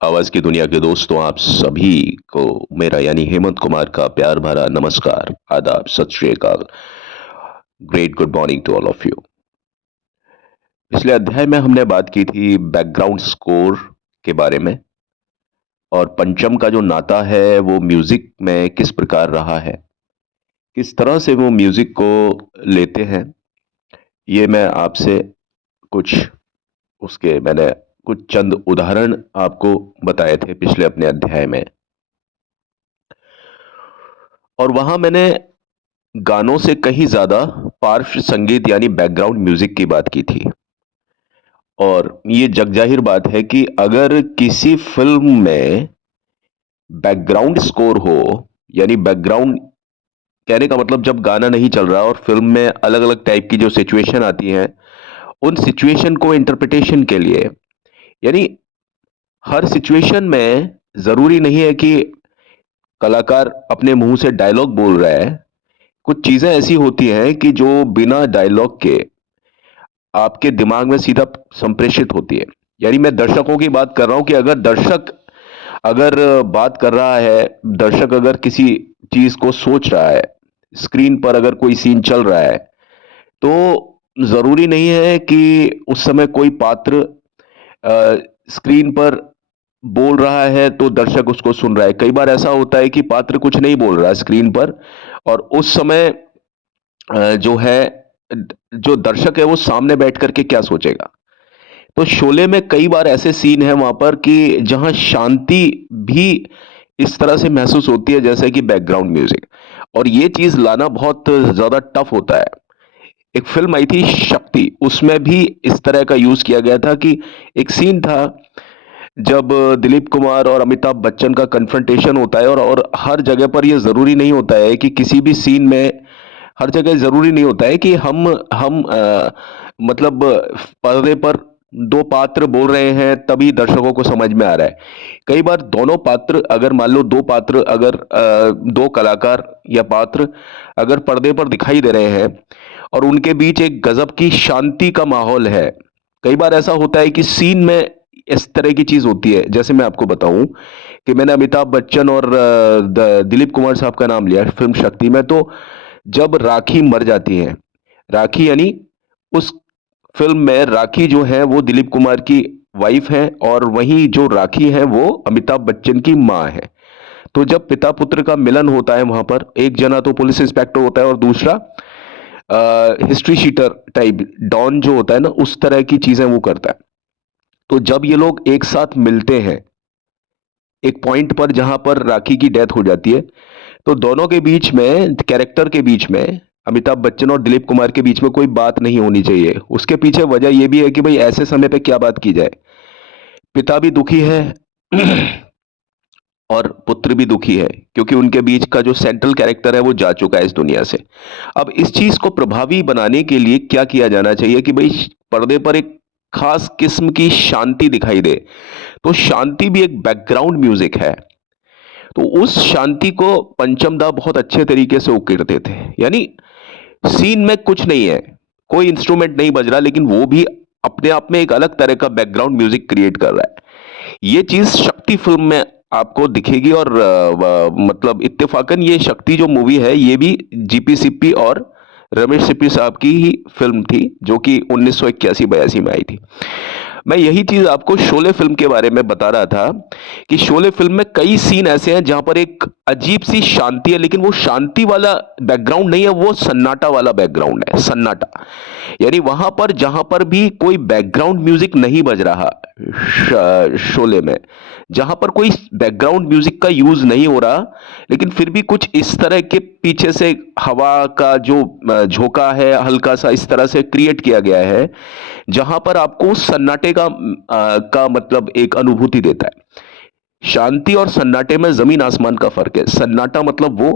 आवाज की दुनिया के दोस्तों, आप सभी को मेरा यानी हेमंत कुमार का प्यार भरा नमस्कार, आदाब, सत श्री अकाल। Great good morning to all of you. पिछले अध्याय में हमने बात की थी बैकग्राउंड स्कोर के बारे में, और पंचम का जो नाता है वो म्यूजिक में किस प्रकार रहा है, किस तरह से वो म्यूजिक को लेते हैं। ये मैं आपसे कुछ उसके मैंने कुछ चंद उदाहरण आपको बताए थे पिछले अपने अध्याय में, और वहां मैंने गानों से कहीं ज्यादा पार्श्व संगीत यानी बैकग्राउंड म्यूजिक की बात की थी। और ये जगजाहिर बात है कि अगर किसी फिल्म में बैकग्राउंड स्कोर हो, यानी बैकग्राउंड कहने का मतलब जब गाना नहीं चल रहा और फिल्म में अलग अलग टाइप की जो सिचुएशन आती हैं, उन सिचुएशन को इंटरप्रिटेशन के लिए, यानी हर सिचुएशन में जरूरी नहीं है कि कलाकार अपने मुंह से डायलॉग बोल रहा है। कुछ चीजें ऐसी होती हैं कि जो बिना डायलॉग के आपके दिमाग में सीधा संप्रेषित होती है। यानी मैं दर्शकों की बात कर रहा हूं कि अगर दर्शक अगर बात कर रहा है, दर्शक अगर किसी चीज को सोच रहा है, स्क्रीन पर अगर कोई सीन चल रहा है, तो जरूरी नहीं है कि उस समय कोई पात्र स्क्रीन पर बोल रहा है तो दर्शक उसको सुन रहा है। कई बार ऐसा होता है कि पात्र कुछ नहीं बोल रहा है स्क्रीन पर, और उस समय जो है जो दर्शक है वो सामने बैठ करके क्या सोचेगा। तो शोले में कई बार ऐसे सीन है वहां पर कि जहां शांति भी इस तरह से महसूस होती है जैसे कि बैकग्राउंड म्यूजिक, और ये चीज लाना बहुत ज्यादा टफ होता है। एक फिल्म आई थी शक्ति, उसमें भी इस तरह का यूज किया गया था कि एक सीन था जब दिलीप कुमार और अमिताभ बच्चन का कन्फ्रंटेशन होता है, और हर जगह पर यह जरूरी नहीं होता है कि किसी भी सीन में, हर जगह जरूरी नहीं होता है कि हम मतलब पर्दे पर दो पात्र बोल रहे हैं तभी दर्शकों को समझ में आ रहा है। कई बार दोनों पात्र, अगर मान लो दो पात्र, अगर दो कलाकार या पात्र अगर पर्दे पर दिखाई दे रहे हैं और उनके बीच एक गजब की शांति का माहौल है। कई बार ऐसा होता है कि सीन में इस तरह की चीज होती है, जैसे मैं आपको बताऊं कि मैंने अमिताभ बच्चन और दिलीप कुमार साहब का नाम लिया फिल्म शक्ति में। तो जब राखी मर जाती है, राखी यानी उस फिल्म में राखी जो है वो दिलीप कुमार की वाइफ है, और वहीं जो राखी है वो अमिताभ बच्चन की माँ है। तो जब पिता पुत्र का मिलन होता है वहां पर, एक जना तो पुलिस इंस्पेक्टर होता है और दूसरा हिस्ट्री शीटर टाइप डॉन जो होता है ना, उस तरह की चीजें वो करता है। तो जब ये लोग एक साथ मिलते हैं एक पॉइंट पर जहां पर राखी की डेथ हो जाती है, तो दोनों के बीच में, कैरेक्टर के बीच में, अमिताभ बच्चन और दिलीप कुमार के बीच में कोई बात नहीं होनी चाहिए। उसके पीछे वजह यह भी है कि भाई ऐसे समय पे क्या बात की जाए। पिता भी दुखी है और पुत्र भी दुखी है, क्योंकि उनके बीच का जो सेंट्रल कैरेक्टर है वो जा चुका है इस दुनिया से। अब इस चीज को प्रभावी बनाने के लिए क्या किया जाना चाहिए कि भाई पर्दे पर एक खास किस्म की शांति दिखाई दे। तो शांति भी एक बैकग्राउंड म्यूजिक है। तो उस शांति को पंचम दा बहुत अच्छे तरीके से उकेरते थे। यानी सीन में कुछ नहीं है, कोई इंस्ट्रूमेंट नहीं बज रहा, लेकिन वो भी अपने आप में एक अलग तरह का बैकग्राउंड म्यूजिक क्रिएट कर रहा है। ये चीज शक्ति फिल्म में आपको दिखेगी, और मतलब इत्तेफाकन ये शक्ति जो मूवी है ये भी जीपी सिप्पी और रमेश सिप्पी साहब की ही फिल्म थी, जो कि 1981-82 में आई थी। मैं यही चीज आपको शोले फिल्म के बारे में बता रहा था कि शोले फिल्म में कई सीन ऐसे हैं जहां पर एक अजीब सी शांति है, लेकिन वो शांति वाला बैकग्राउंड नहीं है, वो सन्नाटा वाला बैकग्राउंड है। सन्नाटा यानी वहां पर जहां पर भी कोई बैकग्राउंड म्यूजिक नहीं बज रहा, शोले में जहां पर कोई बैकग्राउंड म्यूजिक का यूज नहीं हो रहा, लेकिन फिर भी कुछ इस तरह के पीछे से हवा का जो झोंका है हल्का सा इस तरह से क्रिएट किया गया है, जहां पर आपको उस सन्नाटे का मतलब एक अनुभूति देता है। शांति और सन्नाटे में जमीन आसमान का फर्क है। सन्नाटा मतलब वो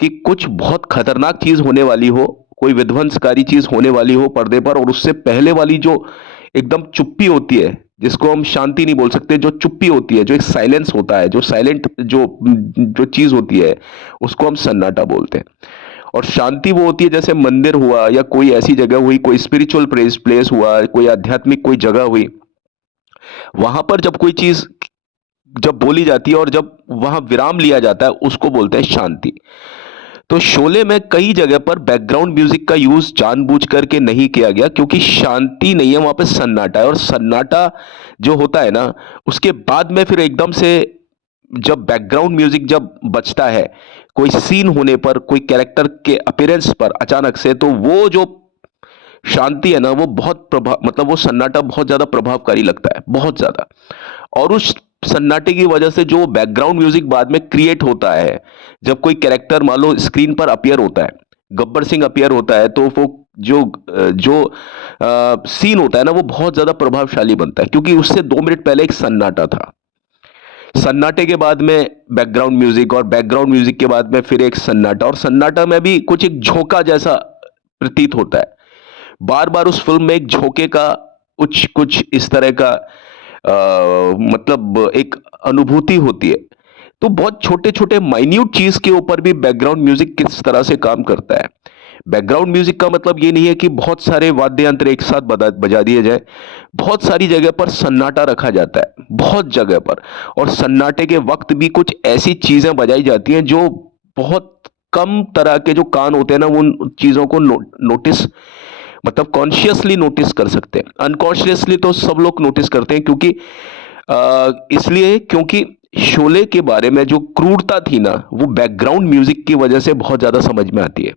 कि कुछ बहुत खतरनाक चीज होने वाली हो, कोई विध्वंसकारी चीज होने वाली हो पर्दे पर, और उससे पहले वाली जो एकदम चुप्पी होती है, जिसको हम शांति नहीं बोल सकते, जो चुप्पी होती है, जो एक साइलेंस होता है, जो साइलेंट जो जो चीज होती है, उसको हम सन्नाटा बोलते हैं। और शांति वो होती है जैसे मंदिर हुआ या कोई ऐसी जगह हुई, कोई स्पिरिचुअल प्लेस हुआ, कोई आध्यात्मिक कोई जगह हुई, वहां पर जब कोई चीज जब बोली जाती है और जब वहां विराम लिया जाता है उसको बोलते हैं शांति। तो शोले में कई जगह पर बैकग्राउंड म्यूजिक का यूज जानबूझ करके नहीं किया गया, क्योंकि शांति नहीं है, वहां पे सन्नाटा है। और सन्नाटा जो होता है ना, उसके बाद में फिर एकदम से जब बैकग्राउंड म्यूजिक जब बजता है कोई सीन होने पर, कोई कैरेक्टर के अपीयरेंस पर अचानक से, तो वो जो शांति है ना, वो बहुत प्रभाव, मतलब वो सन्नाटा बहुत ज्यादा प्रभावकारी लगता है, बहुत ज्यादा। और उस सन्नाटे की वजह से जो बैकग्राउंड म्यूजिक बाद में क्रिएट होता है, जब कोई कैरेक्टर मान लो स्क्रीन पर अपीयर होता है, गब्बर सिंह अपीयर होता है, तो वो जो जो सीन होता है ना, वो बहुत ज्यादा प्रभावशाली बनता है, क्योंकि उससे 2 मिनट पहले एक सन्नाटा था। सन्नाटे के बाद में बैकग्राउंड म्यूजिक, और बैकग्राउंड म्यूजिक के बाद में फिर एक सन्नाटा, और सन्नाटा में भी कुछ एक झोंका जैसा प्रतीत होता है। बार बार उस फिल्म में एक झोंके का कुछ कुछ इस तरह का मतलब एक अनुभूति होती है। तो बहुत छोटे छोटे माइन्यूट चीज के ऊपर भी बैकग्राउंड म्यूजिक किस तरह से काम करता है। बैकग्राउंड म्यूजिक का मतलब ये नहीं है कि बहुत सारे वाद्य यंत्र एक साथ बजा दिए जाए। बहुत सारी जगह पर सन्नाटा रखा जाता है, बहुत जगह पर। और सन्नाटे के वक्त भी कुछ ऐसी चीजें बजाई जाती हैं जो बहुत कम तरह के जो कान होते हैं ना, वो उन चीजों को नोटिस, मतलब कॉन्शियसली नोटिस कर सकते हैं। अनकॉन्शियसली तो सब लोग नोटिस करते हैं, क्योंकि इसलिए क्योंकि शोले के बारे में जो क्रूरता थी ना, वो बैकग्राउंड म्यूजिक की वजह से बहुत ज्यादा समझ में आती है।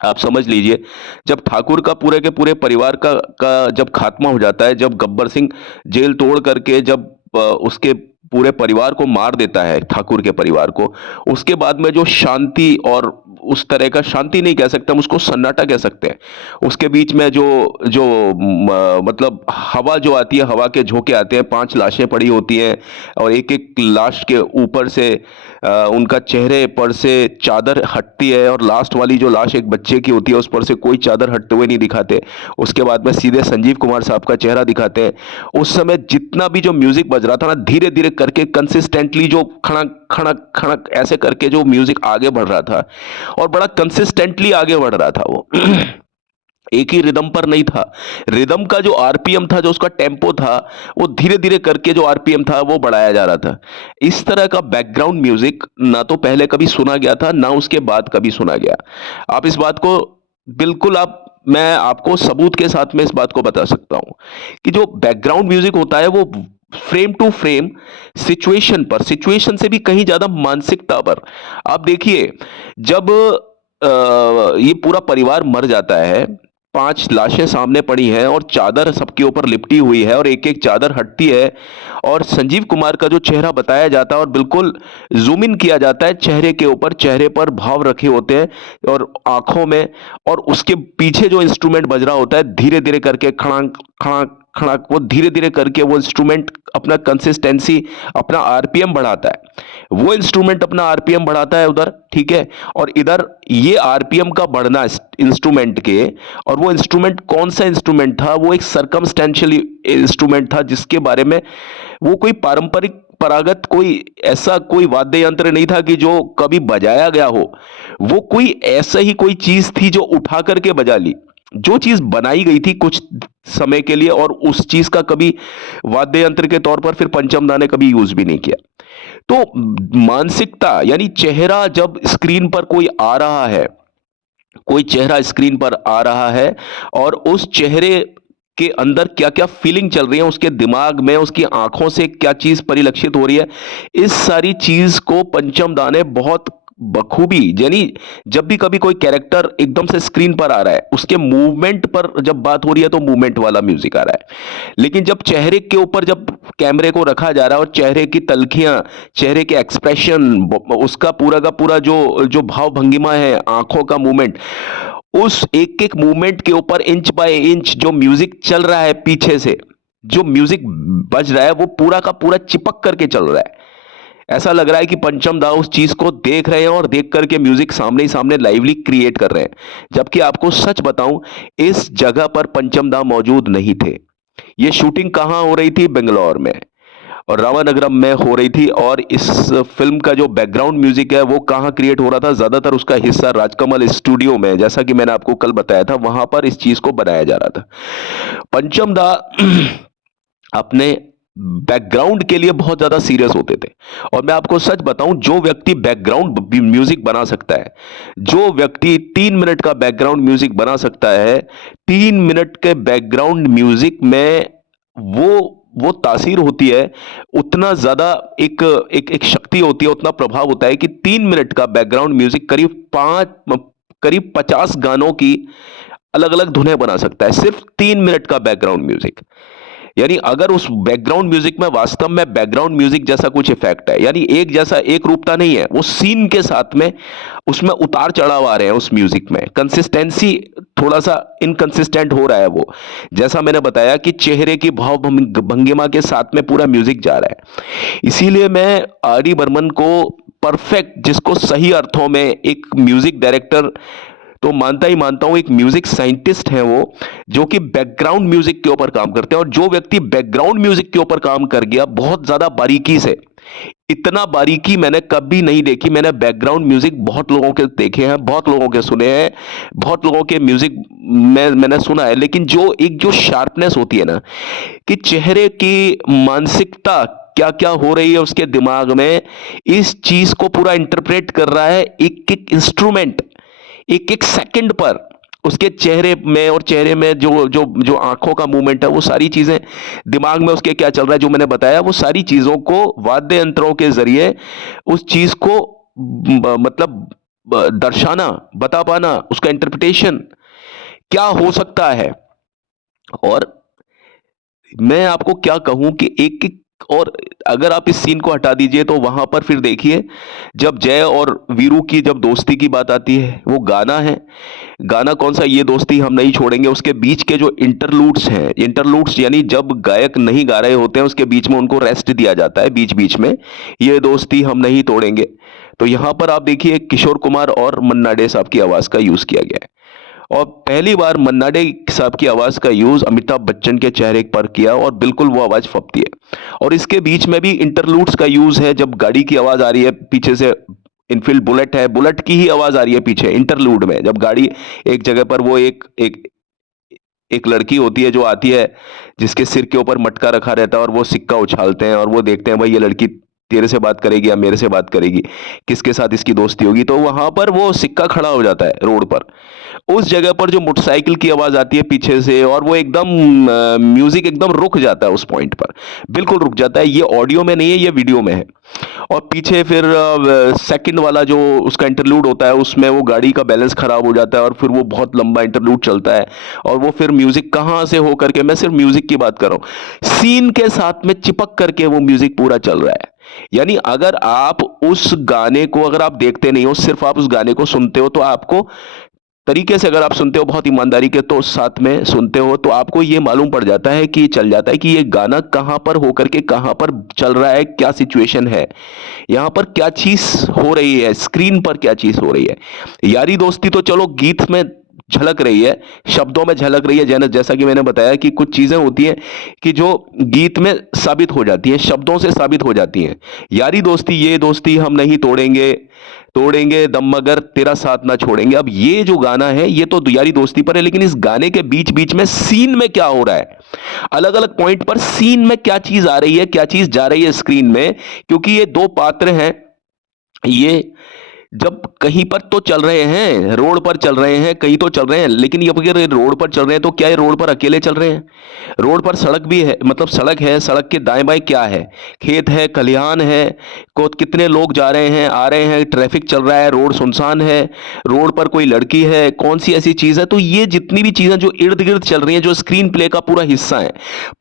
आप समझ लीजिए, जब ठाकुर का पूरे के पूरे परिवार का जब खात्मा हो जाता है, जब गब्बर सिंह जेल तोड़ करके जब उसके पूरे परिवार को मार देता है, ठाकुर के परिवार को, उसके बाद में जो शांति, और उस तरह का शांति नहीं कह सकते हम उसको, सन्नाटा कह सकते हैं। उसके बीच में जो जो मतलब हवा जो आती है, हवा के झोंके आते हैं, 5 लाशें पड़ी होती हैं, और एक एक लाश के ऊपर से उनका चेहरे पर से चादर हटती है, और लास्ट वाली जो लाश एक बच्चे की होती है उस पर से कोई चादर हटते हुए नहीं दिखाते। उसके बाद में सीधे संजीव कुमार साहब का चेहरा दिखाते हैं। उस समय जितना भी जो म्यूजिक बज रहा था ना, धीरे धीरे करके कंसिस्टेंटली जो खड़क खड़क खड़क ऐसे करके जो म्यूजिक आगे बढ़ रहा था, और बड़ा कंसिस्टेंटली आगे बढ़ रहा था वो एक ही रिदम पर नहीं था। रिदम का जो आरपीएम था, जो उसका टेम्पो था, वो धीरे धीरे करके जो आरपीएम था वो बढ़ाया जा रहा था। इस तरह का बैकग्राउंड म्यूजिक ना तो पहले कभी सुना गया था, ना उसके बाद कभी सुना गया। आप इस बात को बिल्कुल, आप मैं आपको सबूत के साथ में इस बात को बता सकता हूं कि जो बैकग्राउंड म्यूजिक होता है वो फ्रेम टू फ्रेम, सिचुएशन पर, सिचुएशन से भी कहीं ज्यादा मानसिकता पर। आप देखिए, जब ये पूरा परिवार मर जाता है, 5 लाशें सामने पड़ी हैं और चादर सबके ऊपर लिपटी हुई है, और एक एक चादर हटती है, और संजीव कुमार का जो चेहरा बताया जाता है और बिल्कुल जूम इन किया जाता है चेहरे के ऊपर, चेहरे पर भाव रखे होते हैं और आंखों में, और उसके पीछे जो इंस्ट्रूमेंट बज रहा होता है धीरे धीरे करके, खड़ाक खड़ाक खड़ाक, वो धीरे धीरे करके वो इंस्ट्रूमेंट अपना कंसिस्टेंसी, अपना आरपीएम बढ़ाता है। वो इंस्ट्रूमेंट अपना आरपीएम बढ़ाता है उधर, ठीक है, और इधर ये आरपीएम का बढ़ना इंस्ट्रूमेंट के, और वो इंस्ट्रूमेंट कौन सा इंस्ट्रूमेंट था, वो एक सर्कमस्टेंशियल इंस्ट्रूमेंट था, जिसके बारे में वो कोई पारंपरिक परागत कोई ऐसा कोई वाद्य यंत्र नहीं था कि जो कभी बजाया गया हो। वो कोई ऐसा ही कोई चीज थी जो उठा करके बजा ली, जो चीज बनाई गई थी कुछ समय के लिए, और उस चीज का कभी वाद्य यंत्र के तौर पर फिर पंचम दा ने कभी यूज भी नहीं किया। तो मानसिकता, यानी चेहरा जब स्क्रीन पर कोई आ रहा है, कोई चेहरा स्क्रीन पर आ रहा है, और उस चेहरे के अंदर क्या क्या फीलिंग चल रही है, उसके दिमाग में, उसकी आंखों से क्या चीज परिलक्षित हो रही है, इस सारी चीज को पंचम दा ने बहुत बखूबी, यानी जब भी कभी कोई कैरेक्टर एकदम से स्क्रीन पर आ रहा है, उसके मूवमेंट पर जब बात हो रही है तो मूवमेंट वाला म्यूजिक आ रहा है। लेकिन जब चेहरे के ऊपर जब कैमरे को रखा जा रहा है, और चेहरे की तलखियां, चेहरे के एक्सप्रेशन, उसका पूरा का पूरा जो जो भाव भंगिमा है, आंखों का मूवमेंट, उस एक एक मूवमेंट के ऊपर इंच बाय इंच जो म्यूजिक चल रहा है, पीछे से जो म्यूजिक बज रहा है, वो पूरा का पूरा चिपक करके चल रहा है। ऐसा लग रहा है कि पंचम दा उस चीज को देख रहे हैं, और देख करके म्यूजिक सामने ही सामने लाइवली क्रिएट कर रहे हैं। जबकि आपको सच बताऊं, इस जगह पर पंचम दा मौजूद नहीं थे। ये शूटिंग कहां हो रही थी? बेंगलोर में और रामानगरम में हो रही थी। और इस फिल्म का जो बैकग्राउंड म्यूजिक है वो कहां क्रिएट हो रहा था? ज्यादातर उसका हिस्सा राजकमल स्टूडियो में, जैसा कि मैंने आपको कल बताया था, वहां पर इस चीज को बनाया जा रहा था। पंचम दा अपने बैकग्राउंड के लिए बहुत ज्यादा सीरियस होते थे। और मैं आपको सच बताऊं, जो व्यक्ति बैकग्राउंड म्यूजिक बना सकता है, जो व्यक्ति 3 मिनट का बैकग्राउंड म्यूजिक बना सकता है, 3 मिनट के बैकग्राउंड म्यूजिक में वो तासीर होती है, उतना ज्यादा एक एक एक शक्ति होती है, उतना प्रभाव होता है कि 3 मिनट का बैकग्राउंड म्यूजिक करीब 50 गानों की अलग अलग धुनें बना सकता है, सिर्फ 3 मिनट का बैकग्राउंड म्यूजिक। यानी अगर उस बैकग्राउंड म्यूजिक में वास्तव में बैकग्राउंड म्यूजिक जैसा कुछ इफेक्ट है, यानी एक जैसा एक रूपता नहीं है, वो सीन के साथ में उसमें उतार चढ़ाव आ रहे हैं, उस म्यूजिक में कंसिस्टेंसी थोड़ा सा इनकंसिस्टेंट हो रहा है वो। जैसा मैंने बताया कि चेहरे की भाव भंगिमा के साथ में पूरा म्यूजिक जा रहा है। इसीलिए मैं आर डी बर्मन को परफेक्ट, जिसको सही अर्थों में एक म्यूजिक डायरेक्टर तो मानता ही मानता हूं, एक म्यूजिक साइंटिस्ट हैं वो, जो कि बैकग्राउंड म्यूजिक के ऊपर काम करते हैं। और जो व्यक्ति बैकग्राउंड म्यूजिक के ऊपर काम कर गया बहुत ज्यादा बारीकी से, इतना बारीकी मैंने कभी नहीं देखी। मैंने बैकग्राउंड म्यूजिक बहुत लोगों के देखे हैं, बहुत लोगों के सुने हैं, बहुत लोगों के म्यूजिक मैंने सुना है, लेकिन जो शार्पनेस होती है ना, कि चेहरे की मानसिकता क्या क्या हो रही है उसके दिमाग में, इस चीज को पूरा इंटरप्रेट कर रहा है एक एक इंस्ट्रूमेंट, एक एक सेकंड पर उसके चेहरे में, और चेहरे में जो जो जो आंखों का मूवमेंट है, वो सारी चीजें दिमाग में उसके क्या चल रहा है, जो मैंने बताया, वो सारी चीजों को वाद्य यंत्रों के जरिए उस चीज को मतलब दर्शाना, बता पाना, उसका इंटरप्रिटेशन क्या हो सकता है। और मैं आपको क्या कहूं कि एक एक, और अगर आप इस सीन को हटा दीजिए तो वहां पर फिर देखिए, जब जय और वीरू की जब दोस्ती की बात आती है, वो गाना है, गाना कौन सा, ये दोस्ती हम नहीं छोड़ेंगे, उसके बीच के जो इंटरलूड्स हैं, इंटरलूड्स यानी जब गायक नहीं गा रहे होते हैं उसके बीच में उनको रेस्ट दिया जाता है, बीच बीच में, ये दोस्ती हम नहीं तोड़ेंगे। तो यहां पर आप देखिए किशोर कुमार और मन्ना डे साहब की आवाज का यूज किया गया है। और पहली बार मन्ना डे साहब की आवाज का यूज अमिताभ बच्चन के चेहरे पर किया, और बिल्कुल वो आवाज फबती है। और इसके बीच में भी इंटरलूड्स का यूज है, जब गाड़ी की आवाज आ रही है पीछे से, इनफील्ड बुलेट है, बुलेट की ही आवाज आ रही है पीछे इंटरलूड में, जब गाड़ी एक जगह पर, वो एक एक एक लड़की होती है जो आती है, जिसके सिर के ऊपर मटका रखा रहता है, और वो सिक्का उछालते हैं और वो देखते हैं भाई ये लड़की तेरे से बात करेगी या मेरे से बात करेगी, किसके साथ इसकी दोस्ती होगी। तो वहां पर वो सिक्का खड़ा हो जाता है रोड पर, उस जगह पर जो मोटरसाइकिल की आवाज आती है पीछे से, और वो एकदम म्यूजिक एकदम रुक जाता है उस पॉइंट पर, बिल्कुल रुक जाता है। ये ऑडियो में नहीं है, ये वीडियो में है। और पीछे फिर सेकंड वाला जो उसका इंटरलूड होता है, उसमें वो गाड़ी का बैलेंस खराब हो जाता है, और फिर वो बहुत लंबा इंटरलूड चलता है, और वो फिर म्यूजिक कहां से हो करके, मैं सिर्फ म्यूजिक की बात कर रहा हूं, सीन के साथ में चिपक करके वो म्यूजिक पूरा चल रहा है। यानी अगर आप उस गाने को, अगर आप देखते नहीं हो, सिर्फ आप उस गाने को सुनते हो, तो आपको तरीके से, अगर आप सुनते हो बहुत ईमानदारी के तो साथ में सुनते हो, तो आपको ये मालूम पड़ जाता है कि चल जाता है कि ये गाना कहां पर होकर के कहां पर चल रहा है, क्या सिचुएशन है, यहां पर क्या चीज हो रही है, स्क्रीन पर क्या चीज हो रही है। यारी दोस्ती तो चलो गीत में झलक रही है, शब्दों में झलक रही है, जैसा कि मैंने बताया कि कुछ चीजें होती हैं कि जो गीत में साबित हो जाती हैं, शब्दों से साबित हो जाती हैं। यारी दोस्ती, ये दोस्ती हम नहीं तोड़ेंगे, तोड़ेंगे दम मगर तेरा साथ ना छोड़ेंगे। अब ये जो गाना है, ये तो यारी दोस्ती पर है, लेकिन इस गाने के बीच बीच में सीन में क्या हो रहा है, अलग अलग पॉइंट पर सीन में क्या चीज आ रही है, क्या चीज जा रही है स्क्रीन में, क्योंकि ये दो पात्र हैं, ये जब कहीं पर तो चल रहे हैं, रोड पर चल रहे हैं, कहीं तो चल रहे हैं, लेकिन ये अगर रोड पर चल रहे हैं तो क्या ये रोड पर अकेले चल रहे हैं? रोड पर सड़क भी है, मतलब सड़क है, सड़क के दाएं बाएं क्या है, खेत है, खलिहान है, को कितने लोग जा रहे हैं, आ रहे हैं, ट्रैफिक चल रहा है, रोड सुनसान है, रोड पर कोई लड़की है, कौन सी ऐसी चीज है। तो ये जितनी भी चीजें जो इर्द गिर्द चल रही हैं, जो स्क्रीन प्ले का पूरा हिस्सा है,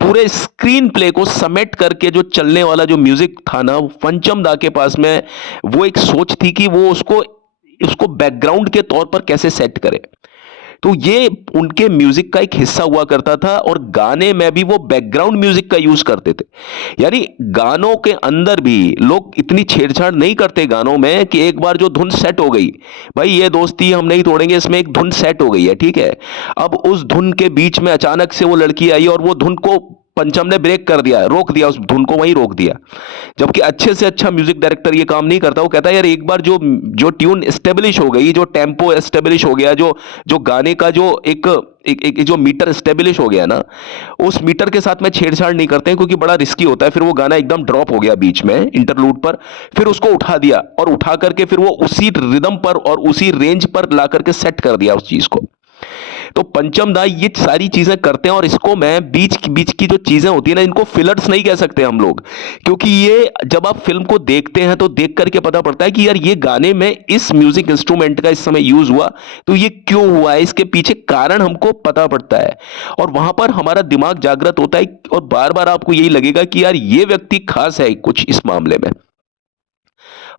पूरे स्क्रीन प्ले को समेट करके जो चलने वाला जो म्यूजिक था ना, पंचम दा के पास में वो एक सोच थी कि वो उसको बैकग्राउंड के तौर पर कैसे सेट करे। तो ये उनके म्यूजिक का एक हिस्सा हुआ करता था, और गाने में भी वो बैकग्राउंड म्यूजिक का यूज करते थे। यानी गानों के अंदर भी लोग इतनी छेड़छाड़ नहीं करते गानों में, कि एक बार जो धुन सेट हो गई, भाई ये दोस्ती हम नहीं तोड़ेंगे, इसमें एक धुन सेट हो गई है, ठीक है, अब उस धुन के बीच में अचानक से वो लड़की आई और वो धुन को पंचम ने ब्रेक कर दिया, रोक दिया, उस धुन को वहीं रोक दिया। जबकि अच्छे से अच्छा म्यूजिक डायरेक्टर ये काम नहीं करता। वो कहता है यार एक बार जो जो ट्यून एस्टेब्लिश हो गई, जो टेम्पो एस्टेब्लिश हो गया, जो जो गाने का जो एक जो मीटर एस्टेब्लिश हो गया ना, उस मीटर के साथ में छेड़छाड़ नहीं करते हैं, क्योंकि बड़ा रिस्की होता है। फिर वो गाना एकदम ड्रॉप हो गया बीच में इंटरलूड पर, फिर उसको उठा दिया और उठा करके फिर वो उसी रिदम पर और उसी रेंज पर ला करके सेट कर दिया उस चीज को। तो पंचम दा ये सारी चीजें करते हैं, और इसको मैं बीच बीच की जो चीजें होती है ना, इनको फिलर्स नहीं कह सकते हम लोग, क्योंकि ये जब आप फिल्म को देखते हैं तो देख करके पता पड़ता है कि यार ये गाने में इस म्यूजिक इंस्ट्रूमेंट का इस समय यूज हुआ, तो ये क्यों हुआ है, इसके पीछे कारण हमको पता पड़ता है। और वहां पर हमारा दिमाग जागृत होता है, और बार बार आपको यही लगेगा कि यार ये व्यक्ति खास है कुछ इस मामले में।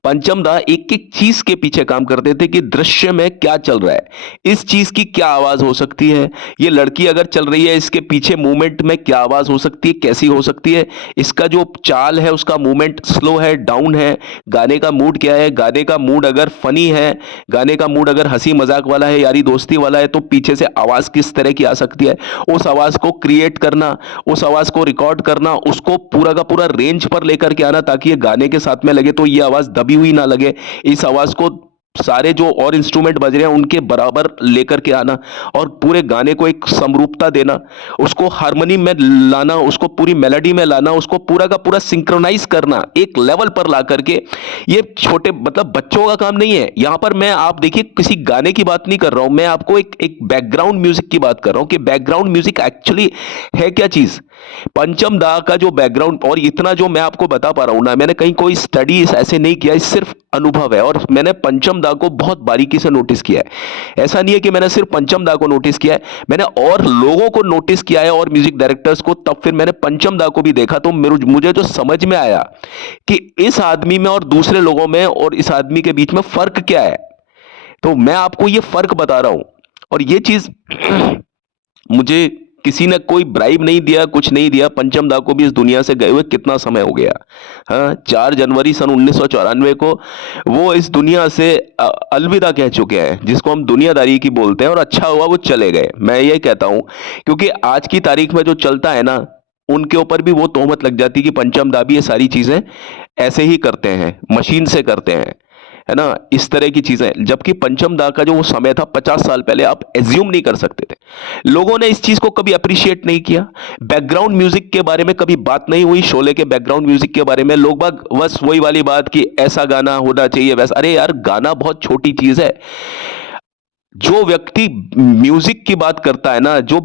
पंचम दा एक एक चीज के पीछे काम करते थे कि दृश्य में क्या चल रहा है, इस चीज की क्या आवाज हो सकती है, ये लड़की अगर चल रही है इसके पीछे मूवमेंट में क्या आवाज हो सकती है, कैसी हो सकती है, इसका जो चाल है उसका मूवमेंट स्लो है, डाउन है, गाने का मूड क्या है, गाने का मूड अगर फनी है, गाने का मूड अगर हंसी मजाक वाला है, यारी दोस्ती वाला है, तो पीछे से आवाज किस तरह की आ सकती है, उस आवाज को क्रिएट करना, उस आवाज को रिकॉर्ड करना, उसको पूरा का पूरा रेंज पर लेकर के आना ताकि ये गाने के साथ में लगे तो ये आवाज दबी हुई ना लगे, इस आवाज को सारे जो और इंस्ट्रूमेंट बज रहे हैं उनके बराबर लेकर के आना, और पूरे गाने को एक समरूपता देना, उसको हारमोनी में लाना, उसको पूरी मेलोडी में लाना, उसको पूरा का पूरा सिंक्रोनाइज करना एक लेवल पर ला करके। ये छोटे मतलब बच्चों का काम नहीं है। यहां पर मैं आप देखिए किसी गाने की बात नहीं कर रहा हूं, मैं आपको एक एक बैकग्राउंड म्यूजिक की बात कर रहा हूं कि बैकग्राउंड म्यूजिक एक्चुअली है क्या चीज। पंचम दा का जो बैकग्राउंड, और इतना जो मैं आपको बता पा रहा हूं ना, मैंने कहीं कोई स्टडी ऐसे नहीं किया, सिर्फ अनुभव है, और मैंने पंचम दा को बहुत बारीकी से नोटिस किया है। ऐसा नहीं है कि मैंने सिर्फ पंचम दा को नोटिस किया है, मैंने और लोगों को नोटिस किया है, और म्यूजिक डायरेक्टर्स को, तब फिर मैंने पंचम दा को भी देखा, तो मुझे जो समझ में आया कि इस आदमी में और दूसरे लोगों में और इस आदमी के बीच में फर्क क्या है। तो मैं आपको ये फर्क बता रहा हूं, और ये चीज मुझे किसी ने कोई ब्राइब नहीं दिया, कुछ नहीं दिया। पंचम दा को भी इस दुनिया से गए हुए कितना समय हो गया। हाँ, 4 जनवरी सन 1994 को वो इस दुनिया से अलविदा कह चुके हैं, जिसको हम दुनियादारी की बोलते हैं, और अच्छा हुआ वो चले गए, मैं यही कहता हूं। क्योंकि आज की तारीख में जो चलता है ना, उनके ऊपर भी वो तोहमत लग जाती है कि पंचम दा भी ये सारी चीजें ऐसे ही करते हैं, मशीन से करते हैं, है ना, इस तरह की चीजें। जबकि पंचम दा का जो वो समय था 50 साल पहले, आप एज्यूम नहीं कर सकते थे। लोगों ने इस चीज को कभी अप्रिशिएट नहीं किया। बैकग्राउंड म्यूजिक के बारे में कभी बात नहीं हुई, शोले के बैकग्राउंड म्यूजिक के बारे में लोग बाग बस वही वाली बात कि ऐसा गाना होना चाहिए वैसा। अरे यार, गाना बहुत छोटी चीज है। जो व्यक्ति म्यूजिक की बात करता है ना, जो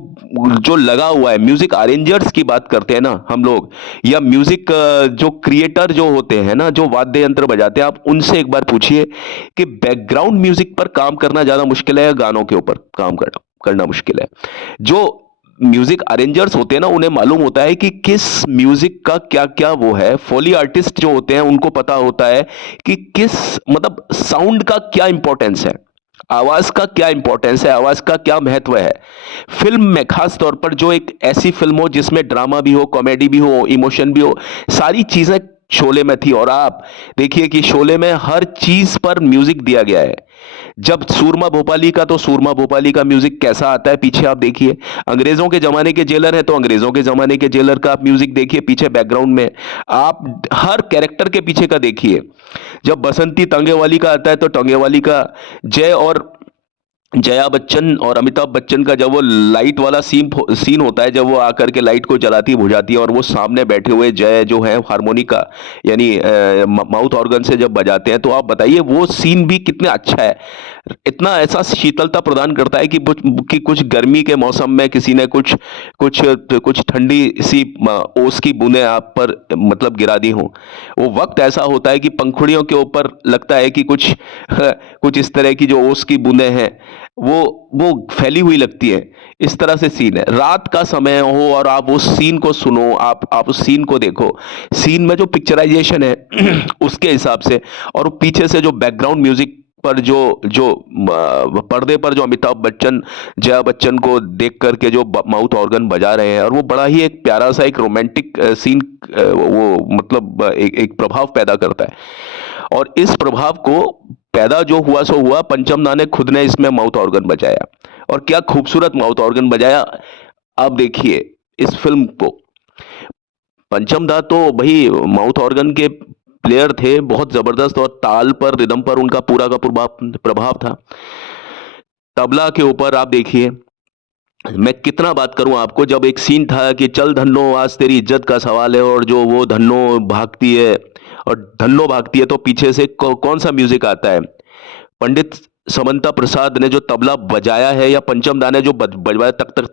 जो लगा हुआ है, म्यूजिक अरेंजर्स की बात करते हैं ना हम लोग, या म्यूजिक जो क्रिएटर जो होते हैं ना, जो वाद्य यंत्र बजाते हैं, आप उनसे एक बार पूछिए कि बैकग्राउंड म्यूजिक पर काम करना ज्यादा मुश्किल है या गानों के ऊपर काम करना करना मुश्किल है। जो म्यूजिक अरेंजर्स होते हैं ना, उन्हें मालूम होता है कि किस म्यूजिक का क्या क्या वो है। फोली आर्टिस्ट जो होते हैं उनको पता होता है कि किस मतलब साउंड का क्या इंपॉर्टेंस है, आवाज का क्या इंपॉर्टेंस है, आवाज का क्या महत्व है। फिल्म में खास तौर पर जो एक ऐसी फिल्म हो जिसमें ड्रामा भी हो, कॉमेडी भी हो, इमोशन भी हो, सारी चीजें शोले में थी। और आप देखिए कि शोले में हर चीज पर म्यूजिक दिया गया है। जब सूरमा भोपाली का, तो सूरमा भोपाली का म्यूजिक कैसा आता है पीछे आप देखिए। अंग्रेजों के जमाने के जेलर है तो अंग्रेजों के जमाने के जेलर का आप म्यूजिक देखिए पीछे बैकग्राउंड में। आप हर कैरेक्टर के पीछे का देखिए। जब बसंती टंगेवाली का आता है तो टंगेवाली का जय और जया बच्चन और अमिताभ बच्चन का जब वो लाइट वाला सीन होता है, जब वो आकर के लाइट को जलाती बुझाती है और वो सामने बैठे हुए जय जो है हारमोनिका यानी माउथ ऑर्गन से जब बजाते हैं, तो आप बताइए वो सीन भी कितना अच्छा है। इतना ऐसा शीतलता प्रदान करता है कि कुछ गर्मी के मौसम में किसी ने कुछ कुछ कुछ ठंडी सी ओस की बूंदें आप पर मतलब गिरा दी हो। वो वक्त ऐसा होता है कि पंखुड़ियों के ऊपर लगता है कि कुछ कुछ इस तरह की जो ओस की बूंदें हैं वो फैली हुई लगती है। इस तरह से सीन है, रात का समय हो और आप उस सीन को सुनो, आप उस सीन को देखो, सीन में जो पिक्चराइजेशन है उसके हिसाब से, और पीछे से जो बैकग्राउंड म्यूजिक पर जो जो पर्दे पर जो अमिताभ बच्चन जया बच्चन को देख करके जो माउथ ऑर्गन बजा रहे हैं, और वो बड़ा ही एक प्यारा सा एक रोमांटिक सीन वो मतलब एक प्रभाव पैदा करता है। और इस प्रभाव को पैदा जो हुआ सो हुआ, पंचम दा ने खुद ने इसमें माउथ ऑर्गन बजाया, और क्या खूबसूरत माउथ ऑर्गन बजाया। आप देखिए इस फिल्म को, पंचम दा तो भाई माउथ ऑर्गन के प्लेयर थे, बहुत जबरदस्त, और ताल पर, रिदम पर उनका पूरा का प्रभाव प्रभाव था। तबला के ऊपर आप देखिए, मैं कितना बात करूं आपको, जब एक सीन था कि चल धन्नो आज तेरी इज्जत का सवाल है, और जो वो धन्नो भागती है, और धन्नो भागती है तो पीछे से कौन सा म्यूजिक आता है, पंडित समंता प्रसाद ने जो तबला बजाया है, या पंचम दा ने जो बजवाया, तक तक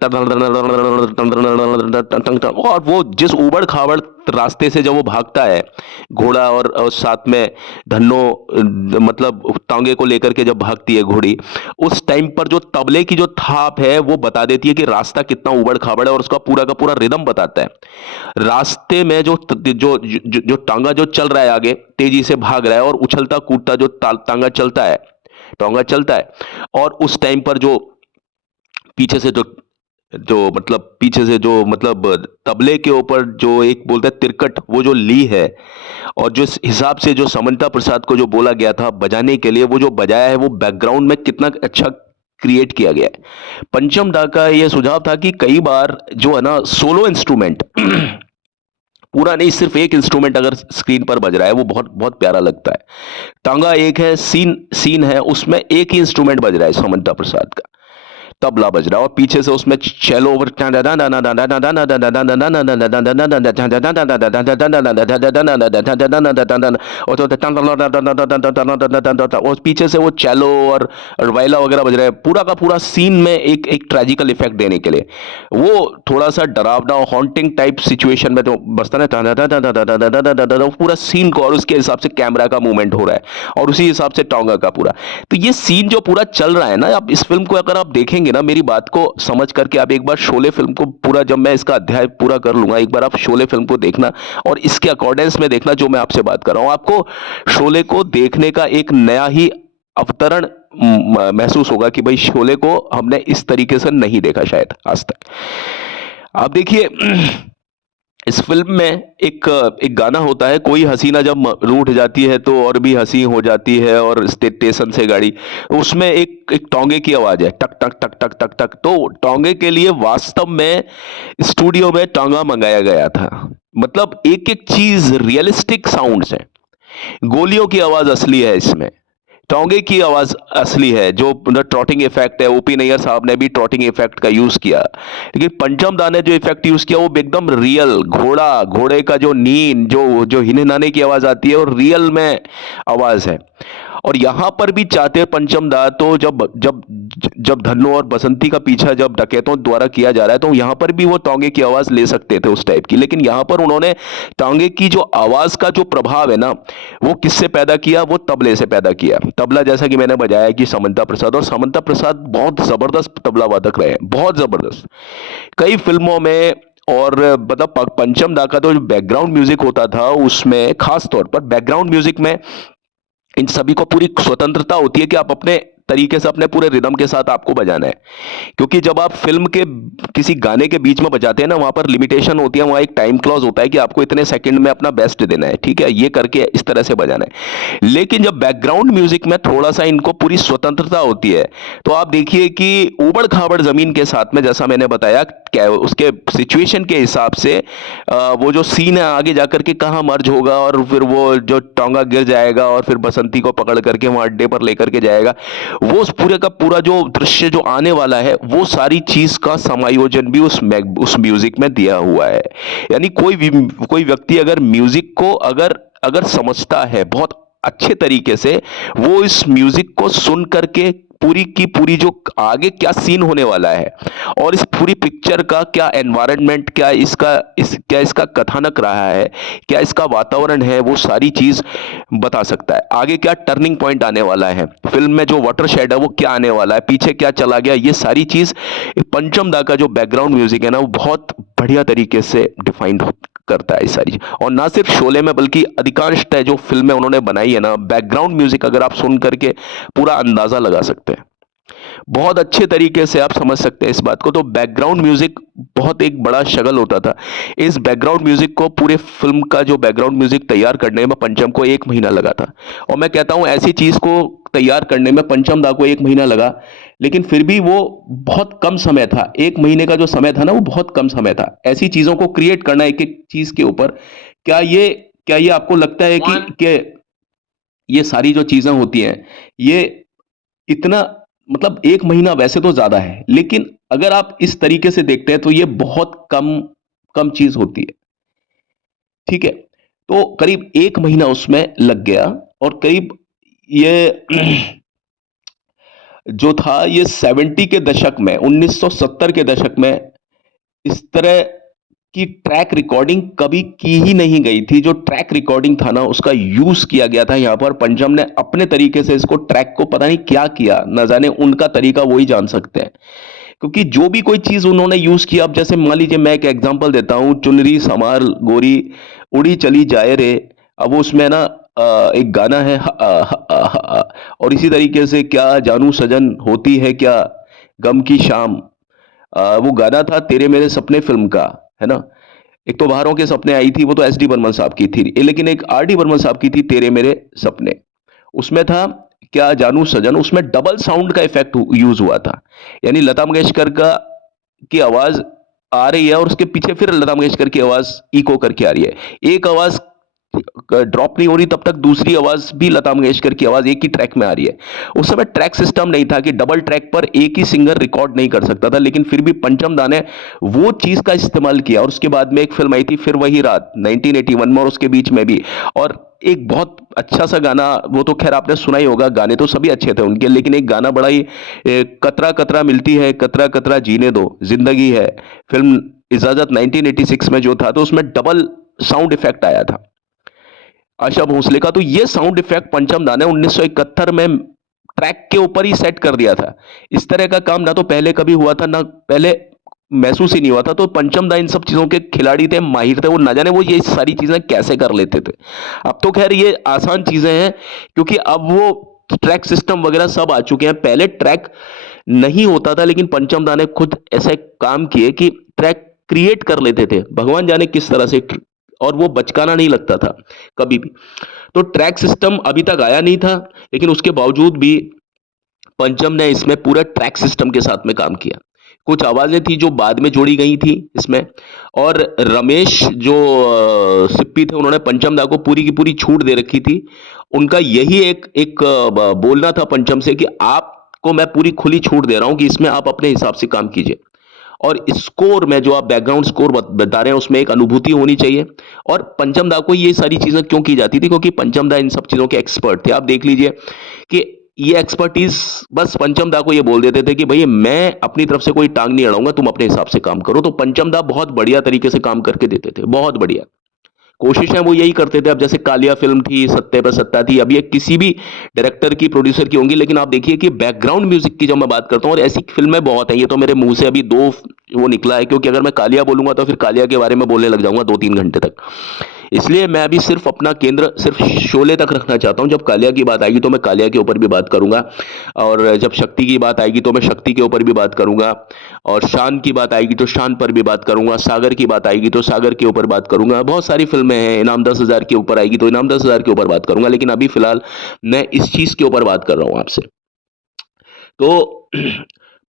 तक, और वो जिस उबड़ खाबड़ रास्ते से जब वो भागता है घोड़ा, और साथ में धन्नो, मतलब टांगे को लेकर के जब भागती है घोड़ी, उस टाइम पर जो तबले की जो थाप है वो बता देती है कि रास्ता कितना उबड़ खाबड़ है, और उसका पूरा का पूरा रिदम बताता है। रास्ते में जो टांगा जो चल रहा है, आगे तेजी से भाग रहा है, और उछलता कूदता जो टांगा चलता है, टांगा चलता है, और उस टाइम पर जो पीछे से जो जो मतलब पीछे से जो मतलब तबले के ऊपर जो एक बोलता है तिरकट, वो जो ली है, और जिस हिसाब से जो समंता प्रसाद को जो बोला गया था बजाने के लिए, वो जो बजाया है, वो बैकग्राउंड में कितना अच्छा क्रिएट किया गया है। पंचम दा का यह सुझाव था कि कई बार जो है ना सोलो इंस्ट्रूमेंट पूरा नहीं, सिर्फ एक इंस्ट्रूमेंट अगर स्क्रीन पर बज रहा है वो बहुत बहुत प्यारा लगता है। टांगा एक है, सीन सीन है, उसमें एक ही इंस्ट्रूमेंट बज रहा है समंता प्रसाद का, तबला बज रहा है, और पीछे से उसमें चेलो ओवर, और पीछे से वो चेलो और वायला वगैरह बज रहा है, पूरा का पूरा सीन में एक एक ट्रेजिकल इफेक्ट देने के लिए। वो थोड़ा सा डरावना हॉन्टिंग टाइप सिचुएशन में तो बजता है, पूरा सीन को, और उसके हिसाब से कैमरा का मूवमेंट हो रहा है, और उसी हिसाब से टोंगा का पूरा। तो ये सीन जो पूरा चल रहा है ना, आप इस फिल्म को अगर आप देखेंगे ना, मेरी बात को समझ करके, आप एक बार शोले फिल्म को पूरा, जब मैं इसका अध्याय पूरा कर लूंगा, एक बार आप शोले फिल्म को देखना, और इसके अकॉर्डेंस में देखना जो मैं आपसे बात कर रहा हूं, आपको शोले को देखने का एक नया ही अवतरण महसूस होगा कि भाई शोले को हमने इस तरीके से नहीं देखा शायद आज तक। आप देखिए, इस फिल्म में एक एक गाना होता है, कोई हसीना जब रूठ जाती है तो और भी हंसी हो जाती है, और स्टेशन से गाड़ी, उसमें एक एक टोंगे की आवाज है, टक टक टक टक टक टक। तो टोंगे के लिए वास्तव में स्टूडियो में टोंगा मंगाया गया था। मतलब एक एक चीज रियलिस्टिक साउंड्स है, गोलियों की आवाज असली है इसमें, टोंगे की आवाज असली है, जो ट्रॉटिंग इफेक्ट है, ओपी नैयर साहब ने भी ट्रॉटिंग इफेक्ट का यूज किया, लेकिन पंचम दा ने जो इफेक्ट यूज किया वो एकदम रियल, घोड़े का जो नींद, जो जो हिनहिनाने की आवाज आती है, और रियल में आवाज है। और यहां पर भी चाहते पंचम दा, तो जब जब जब धन्नो और बसंती का पीछा जब डकैतों द्वारा किया जा रहा है, तो यहां पर भी वो टोंगे की आवाज ले सकते थे उस टाइप की, लेकिन यहां पर उन्होंने टोंगे की जो आवाज का जो प्रभाव है ना, वो किससे पैदा किया, वो तबले से पैदा किया। तबला जैसा कि मैंने बताया कि समंता प्रसाद, और समंता प्रसाद बहुत जबरदस्त तबला वादक रहे, बहुत जबरदस्त कई फिल्मों में। और मतलब पंचम दा का तो जो बैकग्राउंड म्यूजिक होता था, उसमें खास तौर पर बैकग्राउंड म्यूजिक में इन सभी को पूरी स्वतंत्रता होती है कि आप अपने तरीके से अपने पूरे रिदम के साथ आपको बजाना है, क्योंकि जब आप फिल्म के किसी गाने के बीच में बजाते हैं ना, वहां पर लिमिटेशन होती है, वहां एक टाइम क्लॉज होता है कि आपको इतने सेकंड में अपना बेस्ट देना है, ठीक है, ये करके इस तरह से बजाना है। लेकिन जब बैकग्राउंड म्यूजिक में थोड़ा सा इनको पूरी स्वतंत्रता होती है, तो आप देखिए कि ऊबड़ खाबड़ जमीन के साथ में, जैसा मैंने बताया, उसके सिचुएशन के हिसाब से वो जो सीन है आगे जाकर के कहाँ मर्ज होगा, और फिर वो जो टोंगा गिर जाएगा, और फिर बसंती को पकड़ करके वहां अड्डे पर लेकर के जाएगा, वो उस पूरे का पूरा जो दृश्य जो आने वाला है, वो सारी चीज का समायोजन भी उस म्यूजिक में दिया हुआ है। यानी कोई व्यक्ति अगर म्यूजिक को अगर अगर समझता है बहुत अच्छे तरीके से, वो इस म्यूजिक को सुन करके पूरी की पूरी जो आगे क्या सीन होने वाला है, और इस पूरी पिक्चर का क्या एनवायरनमेंट, क्या इसका कथानक रहा है, क्या इसका वातावरण है, वो सारी चीज बता सकता है। आगे क्या टर्निंग पॉइंट आने वाला है, फिल्म में जो वाटरशेड है वो क्या आने वाला है, पीछे क्या चला गया, ये सारी चीज पंचम दा का जो बैकग्राउंड म्यूजिक है ना, वो बहुत बढ़िया तरीके से डिफाइंड करता है ये सारी। और ना सिर्फ शोले में, बल्कि अधिकांश जो फिल्में उन्होंने बनाई है ना, बैकग्राउंड म्यूजिक अगर आप सुन करके पूरा अंदाजा लगा सकते हैं। बहुत अच्छे तरीके से आप समझ सकते हैं इस बात को। तो बैकग्राउंड म्यूजिक बहुत एक बड़ा शगल होता था। इस बैकग्राउंड म्यूजिक को पूरे फिल्म का जो बैकग्राउंड म्यूजिक तैयार करने में पंचम को 1 महीना लगा था। और मैं कहता हूं ऐसी चीज को तैयार करने में पंचम दा को 1 महीना लगा, लेकिन फिर भी वो बहुत कम समय था। 1 महीने का जो समय था ना, वो बहुत कम समय था ऐसी चीजों को क्रिएट करना एक एक चीज के ऊपर। क्या ये क्या ये आपको लगता है कि ये सारी जो चीजें होती हैं, ये इतना, मतलब 1 महीना वैसे तो ज्यादा है, लेकिन अगर आप इस तरीके से देखते हैं तो ये बहुत कम कम चीज होती है। ठीक है, तो करीब 1 महीना उसमें लग गया। और करीब ये जो था ये 70 के दशक में, 1970 के दशक में इस तरह की ट्रैक रिकॉर्डिंग कभी की ही नहीं गई थी। जो ट्रैक रिकॉर्डिंग था ना, उसका यूज किया गया था यहाँ पर। पंचम ने अपने तरीके से इसको ट्रैक को पता नहीं क्या किया, न जाने उनका तरीका वो ही जान सकते हैं। क्योंकि जो भी कोई चीज उन्होंने यूज किया, अब जैसे मान लीजिए मैं एक एग्जांपल देता हूँ, चुनरी समार गोरी उड़ी चली जाए रे। अब वो उसमें ना एक गाना है और इसी तरीके से क्या जानू सजन होती है क्या गम की शाम। वो गाना था तेरे मेरे सपने फिल्म का, है ना। एक तो बहारों के सपने आई थी, वो तो एस डी बर्मन साहब की थी, लेकिन एक आर डी बर्मन साहब की थी तेरे मेरे सपने। उसमें था क्या जानू सजन, उसमें डबल साउंड का इफेक्ट यूज हुआ था। यानी लता मंगेशकर का की आवाज आ रही है और उसके पीछे फिर लता मंगेशकर की आवाज इको करके आ रही है। एक आवाज ड्रॉप नहीं हो रही, तब तक दूसरी आवाज भी लता मंगेशकर की आवाज एक ही ट्रैक में आ रही है। उस समय ट्रैक सिस्टम नहीं था कि डबल ट्रैक पर एक ही सिंगर रिकॉर्ड नहीं कर सकता था, लेकिन फिर भी पंचम दा ने वो चीज का इस्तेमाल किया। और उसके बाद में एक फिल्म आई थी फिर वही रात 1981 में, और उसके बीच में भी। और एक बहुत अच्छा सा गाना, वो तो खैर आपने सुना ही होगा, गाने तो सभी अच्छे थे उनके, लेकिन एक गाना बड़ा ही कतरा कतरा मिलती है कतरा कतरा जीने दो जिंदगी है, फिल्म इजाजत 1986 में जो था, तो उसमें डबल साउंड इफेक्ट आया था आशा भोसले का। तो ये साउंड इफेक्ट पंचम दा ने 1971 में ट्रैक के ऊपर ही सेट कर दिया था। इस तरह का काम ना तो पहले कभी हुआ था, ना पहले महसूस ही नहीं हुआ था। तो पंचम दा इन सब चीजों के खिलाड़ी थे, माहिर थे। वो ना जाने वो ये सारी चीजें कैसे कर लेते थे। अब तो खैर ये आसान चीजें हैं, क्योंकि अब वो ट्रैक सिस्टम वगैरह सब आ चुके हैं। पहले ट्रैक नहीं होता था, लेकिन पंचम दा ने खुद ऐसे काम किए कि ट्रैक क्रिएट कर लेते थे, भगवान जाने किस तरह से। और वो बचकाना नहीं लगता था कभी भी। तो ट्रैक सिस्टम अभी तक आया नहीं था, लेकिन उसके बावजूद भी पंचम ने इसमें पूरा ट्रैक सिस्टम के साथ में काम किया। कुछ आवाजें थी जो बाद में जोड़ी गई थी इसमें। और रमेश जो सिप्पी थे, उन्होंने पंचम दा को पूरी की पूरी छूट दे रखी थी। उनका यही एक एक बोलना था पंचम से कि आपको मैं पूरी खुली छूट दे रहा हूं कि इसमें आप अपने हिसाब से काम कीजिए। और स्कोर में जो आप बैकग्राउंड स्कोर बता रहे हैं, उसमें एक अनुभूति होनी चाहिए। और पंचम दा को ये सारी चीजें क्यों की जाती थी, क्योंकि पंचम दा इन सब चीजों के एक्सपर्ट थे। आप देख लीजिए कि ये एक्सपर्टीज बस पंचम दा को ये बोल देते थे कि भाई मैं अपनी तरफ से कोई टांग नहीं अड़ाऊंगा, तुम अपने हिसाब से काम करो। तो पंचम दा बहुत बढ़िया तरीके से काम करके देते थे, बहुत बढ़िया कोशिशें वो यही करते थे। अब जैसे कालिया फिल्म थी, सत्ते पे सत्ता थी, अब ये किसी भी डायरेक्टर की प्रोड्यूसर की होंगी, लेकिन आप देखिए कि बैकग्राउंड म्यूजिक की जब मैं बात करता हूँ, और ऐसी फिल्में बहुत हैं। ये तो मेरे मुंह से अभी दो वो निकला है, क्योंकि अगर मैं कालिया बोलूंगा तो फिर कालिया के बारे में बोलने लग जाऊंगा 2-3 घंटे तक। इसलिए मैं अभी सिर्फ अपना केंद्र सिर्फ शोले तक रखना चाहता हूं। जब कालिया की बात आएगी तो मैं कालिया के ऊपर भी बात करूंगा, और जब शक्ति की बात आएगी तो मैं शक्ति के ऊपर भी बात करूंगा, और शान की बात आएगी तो शान पर भी बात करूंगा, सागर की बात आएगी तो सागर के ऊपर बात करूंगा। बहुत सारी फिल्में हैं, इनाम 10,000 के ऊपर आएगी तो इनाम 10,000 के ऊपर बात करूंगा, लेकिन अभी फिलहाल मैं इस चीज के ऊपर बात कर रहा हूं आपसे। तो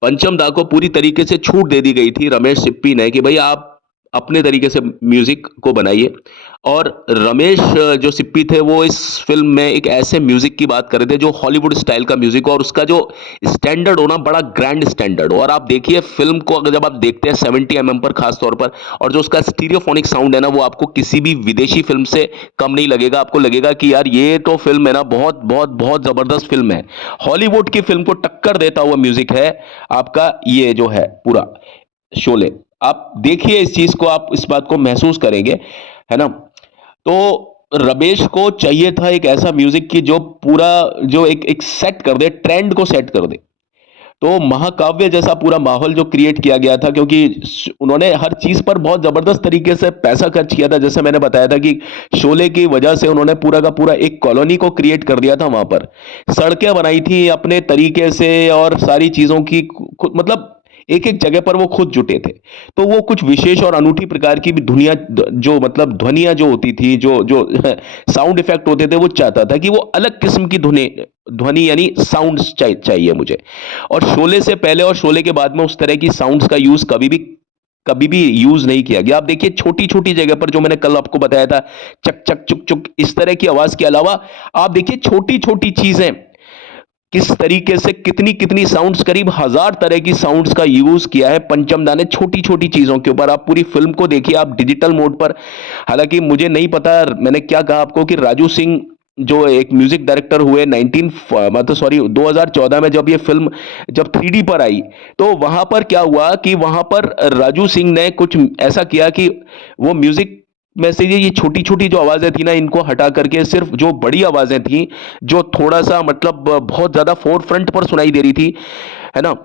पंचम दा को पूरी तरीके से छूट दे दी गई थी रमेश सिप्पी ने कि भाई आप अपने तरीके से म्यूजिक को बनाइए। और रमेश जो सिप्पी थे, वो इस फिल्म में एक ऐसे म्यूजिक की बात कर रहे थे जो हॉलीवुड स्टाइल का म्यूजिक हो, और उसका जो स्टैंडर्ड होना बड़ा ग्रैंड स्टैंडर्ड हो। और आप देखिए फिल्म को, अगर जब आप देखते हैं 70 पर खास तौर पर, और जो उसका स्टीरियोफोनिक साउंड है ना, वो आपको किसी भी विदेशी फिल्म से कम नहीं लगेगा। आपको लगेगा कि यार ये तो फिल्म है ना, बहुत बहुत बहुत जबरदस्त फिल्म है। हॉलीवुड की फिल्म को टक्कर देता हुआ म्यूजिक है आपका ये जो है पूरा शोले। आप देखिए इस चीज को, आप इस बात को महसूस करेंगे, है ना। तो रमेश को चाहिए था एक ऐसा म्यूजिक की जो पूरा, जो एक एक सेट कर दे, ट्रेंड को सेट कर दे। तो महाकाव्य जैसा पूरा माहौल जो क्रिएट किया गया था, क्योंकि उन्होंने हर चीज पर बहुत जबरदस्त तरीके से पैसा खर्च किया था। जैसे मैंने बताया था कि शोले की वजह से उन्होंने पूरा का पूरा एक कॉलोनी को क्रिएट कर दिया था। वहां पर सड़कें बनाई थी अपने तरीके से, और सारी चीजों की मतलब एक एक जगह पर वो खुद जुटे थे। तो वो कुछ विशेष और अनूठी प्रकार की भी दुनिया, जो मतलब ध्वनियां जो होती थी, जो जो साउंड इफेक्ट होते थे, वो चाहता था कि वो अलग किस्म की ध्वनि ध्वनि यानी साउंड्स चाहिए मुझे। और शोले से पहले और शोले के बाद में उस तरह की साउंड्स का यूज कभी भी यूज नहीं किया गया। आप देखिए छोटी छोटी जगह पर, जो मैंने कल आपको बताया था, चक चक चुक चुक इस तरह की आवाज के अलावा आप देखिए छोटी छोटी चीजें किस तरीके से, कितनी कितनी साउंड्स, करीब 1000 तरह की साउंड्स का यूज किया है पंचम दा ने छोटी छोटी चीजों के ऊपर। आप पूरी फिल्म को देखिए, आप डिजिटल मोड पर। हालांकि मुझे नहीं पता, मैंने क्या कहा आपको कि राजू सिंह जो एक म्यूजिक डायरेक्टर हुए 19 मतलब सॉरी 2014 में, जब ये फिल्म जब 3D पर आई, तो वहां पर क्या हुआ कि वहां पर राजू सिंह ने कुछ ऐसा किया कि वो म्यूजिक में से ये छोटी छोटी जो आवाजें थी ना, इनको हटा करके सिर्फ जो बड़ी आवाजें थी, जो थोड़ा सा मतलब बहुत ज्यादा फोर फ्रंट पर सुनाई दे रही थी, है ना,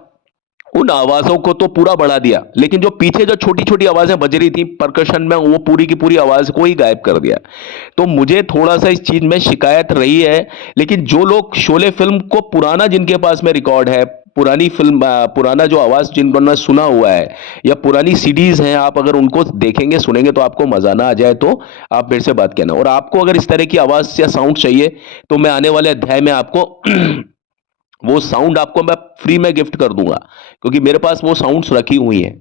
उन आवाजों को तो पूरा बढ़ा दिया, लेकिन जो पीछे जो छोटी छोटी आवाजें बज रही थी परकशन में, वो पूरी की पूरी आवाज को ही गायब कर दिया। तो मुझे थोड़ा सा इस चीज में शिकायत रही है। लेकिन जो लोग शोले फिल्म को पुराना, जिनके पास में रिकॉर्ड है, पुरानी फिल्म, पुराना जो आवाज जिन्होंने सुना हुआ है, या पुरानी सीडीज हैं, आप अगर उनको देखेंगे सुनेंगे तो आपको मजा ना आ जाए तो आप मेरे से बात कहना। और आपको अगर इस तरह की आवाज या साउंड चाहिए, तो मैं आने वाले अध्याय में आपको वो साउंड आपको मैं फ्री में गिफ्ट कर दूंगा, क्योंकि मेरे पास वो साउंड्स रखी हुई हैं।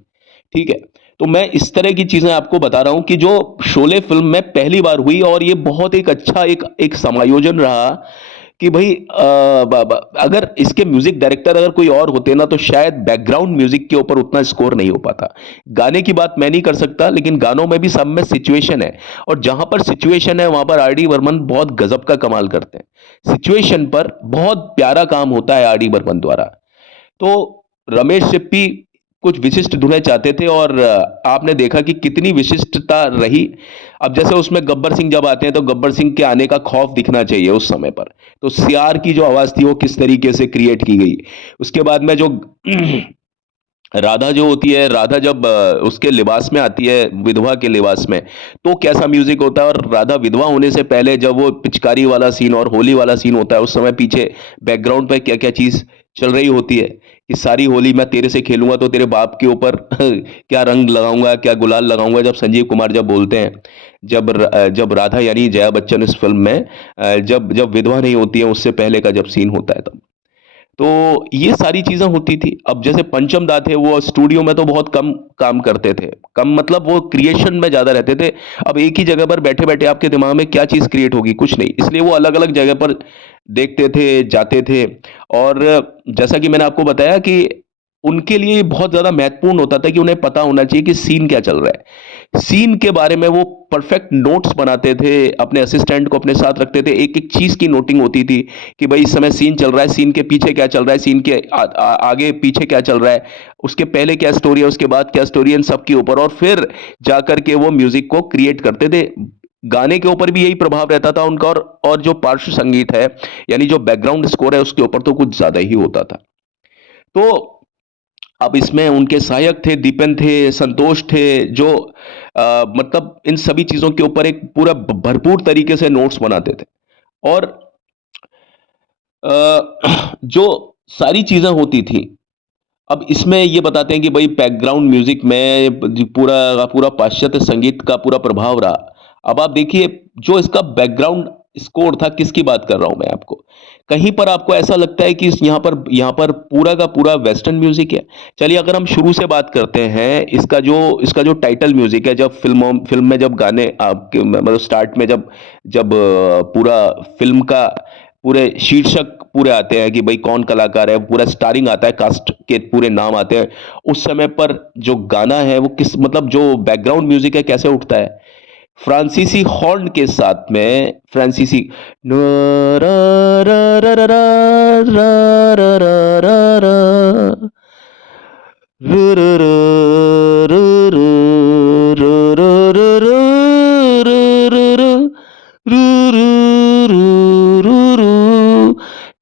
ठीक है। तो मैं इस तरह की चीजें आपको बता रहा हूं कि जो शोले फिल्म में पहली बार हुई, और ये बहुत एक अच्छा एक एक समायोजन रहा कि भाई अगर इसके म्यूजिक डायरेक्टर अगर कोई और होते ना, तो शायद बैकग्राउंड म्यूजिक के ऊपर उतना स्कोर नहीं हो पाता। गाने की बात मैं नहीं कर सकता, लेकिन गानों में भी सब में सिचुएशन है, और जहां पर सिचुएशन है वहां पर आर डी बर्मन बहुत गजब का कमाल करते हैं। सिचुएशन पर बहुत प्यारा काम होता है आर डी बर्मन द्वारा। तो रमेश सिप्पी कुछ विशिष्ट धुनें चाहते थे, और आपने देखा कि कितनी विशिष्टता रही। अब जैसे उसमें गब्बर सिंह जब आते हैं, तो गब्बर सिंह के आने का खौफ दिखना चाहिए उस समय पर। तो सियार की जो आवाज थी वो किस तरीके से क्रिएट की गई। उसके बाद में जो राधा जो होती है, राधा जब उसके लिबास में आती है, विधवा के लिबास में, तो कैसा म्यूजिक होता है। और राधा विधवा होने से पहले जब वो पिचकारी वाला सीन और होली वाला सीन होता है, उस समय पीछे बैकग्राउंड पे क्या क्या चीज चल रही होती है कि सारी होली मैं तेरे से खेलूंगा, तो तेरे बाप के ऊपर क्या रंग लगाऊंगा, क्या गुलाल लगाऊंगा, जब संजीव कुमार जब बोलते हैं, जब राधा यानी जया बच्चन इस फिल्म में जब जब विधवा नहीं होती है, उससे पहले का जब सीन होता है तब। तो ये सारी चीजें होती थी। अब जैसे पंचम दा थे, वो स्टूडियो में तो बहुत कम काम करते थे, कम मतलब वो क्रिएशन में ज्यादा रहते थे। अब एक ही जगह पर बैठे बैठे आपके दिमाग में क्या चीज क्रिएट होगी, कुछ नहीं, इसलिए वो अलग अलग जगह पर देखते थे, जाते थे। और जैसा कि मैंने आपको बताया कि उनके लिए बहुत ज्यादा महत्वपूर्ण होता था कि उन्हें पता होना चाहिए कि सीन क्या चल रहा है। सीन के बारे में वो परफेक्ट नोट्स बनाते थे, अपने असिस्टेंट को अपने साथ रखते थे, एक एक चीज की नोटिंग होती थी कि भाई इस समय सीन चल रहा है, सीन के पीछे क्या चल रहा है, सीन के आगे पीछे क्या चल रहा है, उसके पहले क्या स्टोरी है, उसके बाद क्या स्टोरी है, इन सब के ऊपर। और फिर जाकर के वो म्यूजिक को क्रिएट करते थे। गाने के ऊपर भी यही प्रभाव रहता था उनका, और जो पार्श्व संगीत है, यानी जो बैकग्राउंड स्कोर है, उसके ऊपर तो कुछ ज्यादा ही होता था। तो अब इसमें उनके सहायक थे, दीपन थे, संतोष थे, जो मतलब इन सभी चीजों के ऊपर एक पूरा भरपूर तरीके से नोट्स बनाते थे। और जो सारी चीजें होती थी, अब इसमें ये बताते हैं कि भाई बैकग्राउंड म्यूजिक में पूरा का पूरा पाश्चात्य संगीत का पूरा प्रभाव रहा। अब आप देखिए, जो इसका बैकग्राउंड स्कोर था, किसकी बात कर रहा हूं मैं आपको। कहीं पर आपको ऐसा लगता है कि यहाँ पर पूरा का पूरा वेस्टर्न म्यूजिक है। चलिए अगर हम शुरू से बात करते हैं, इसका जो टाइटल म्यूजिक है, जब फिल्म में जब गाने आपके मतलब स्टार्ट में जब जब पूरा फिल्म का पूरे शीर्षक पूरे आते हैं कि भाई कौन कलाकार है, पूरा स्टारिंग आता है, कास्ट के पूरे नाम आते हैं, उस समय पर जो गाना है वो किस मतलब जो बैकग्राउंड म्यूजिक है कैसे उठता है, फ्रांसीसी हॉर्न के साथ में, फ्रांसीसी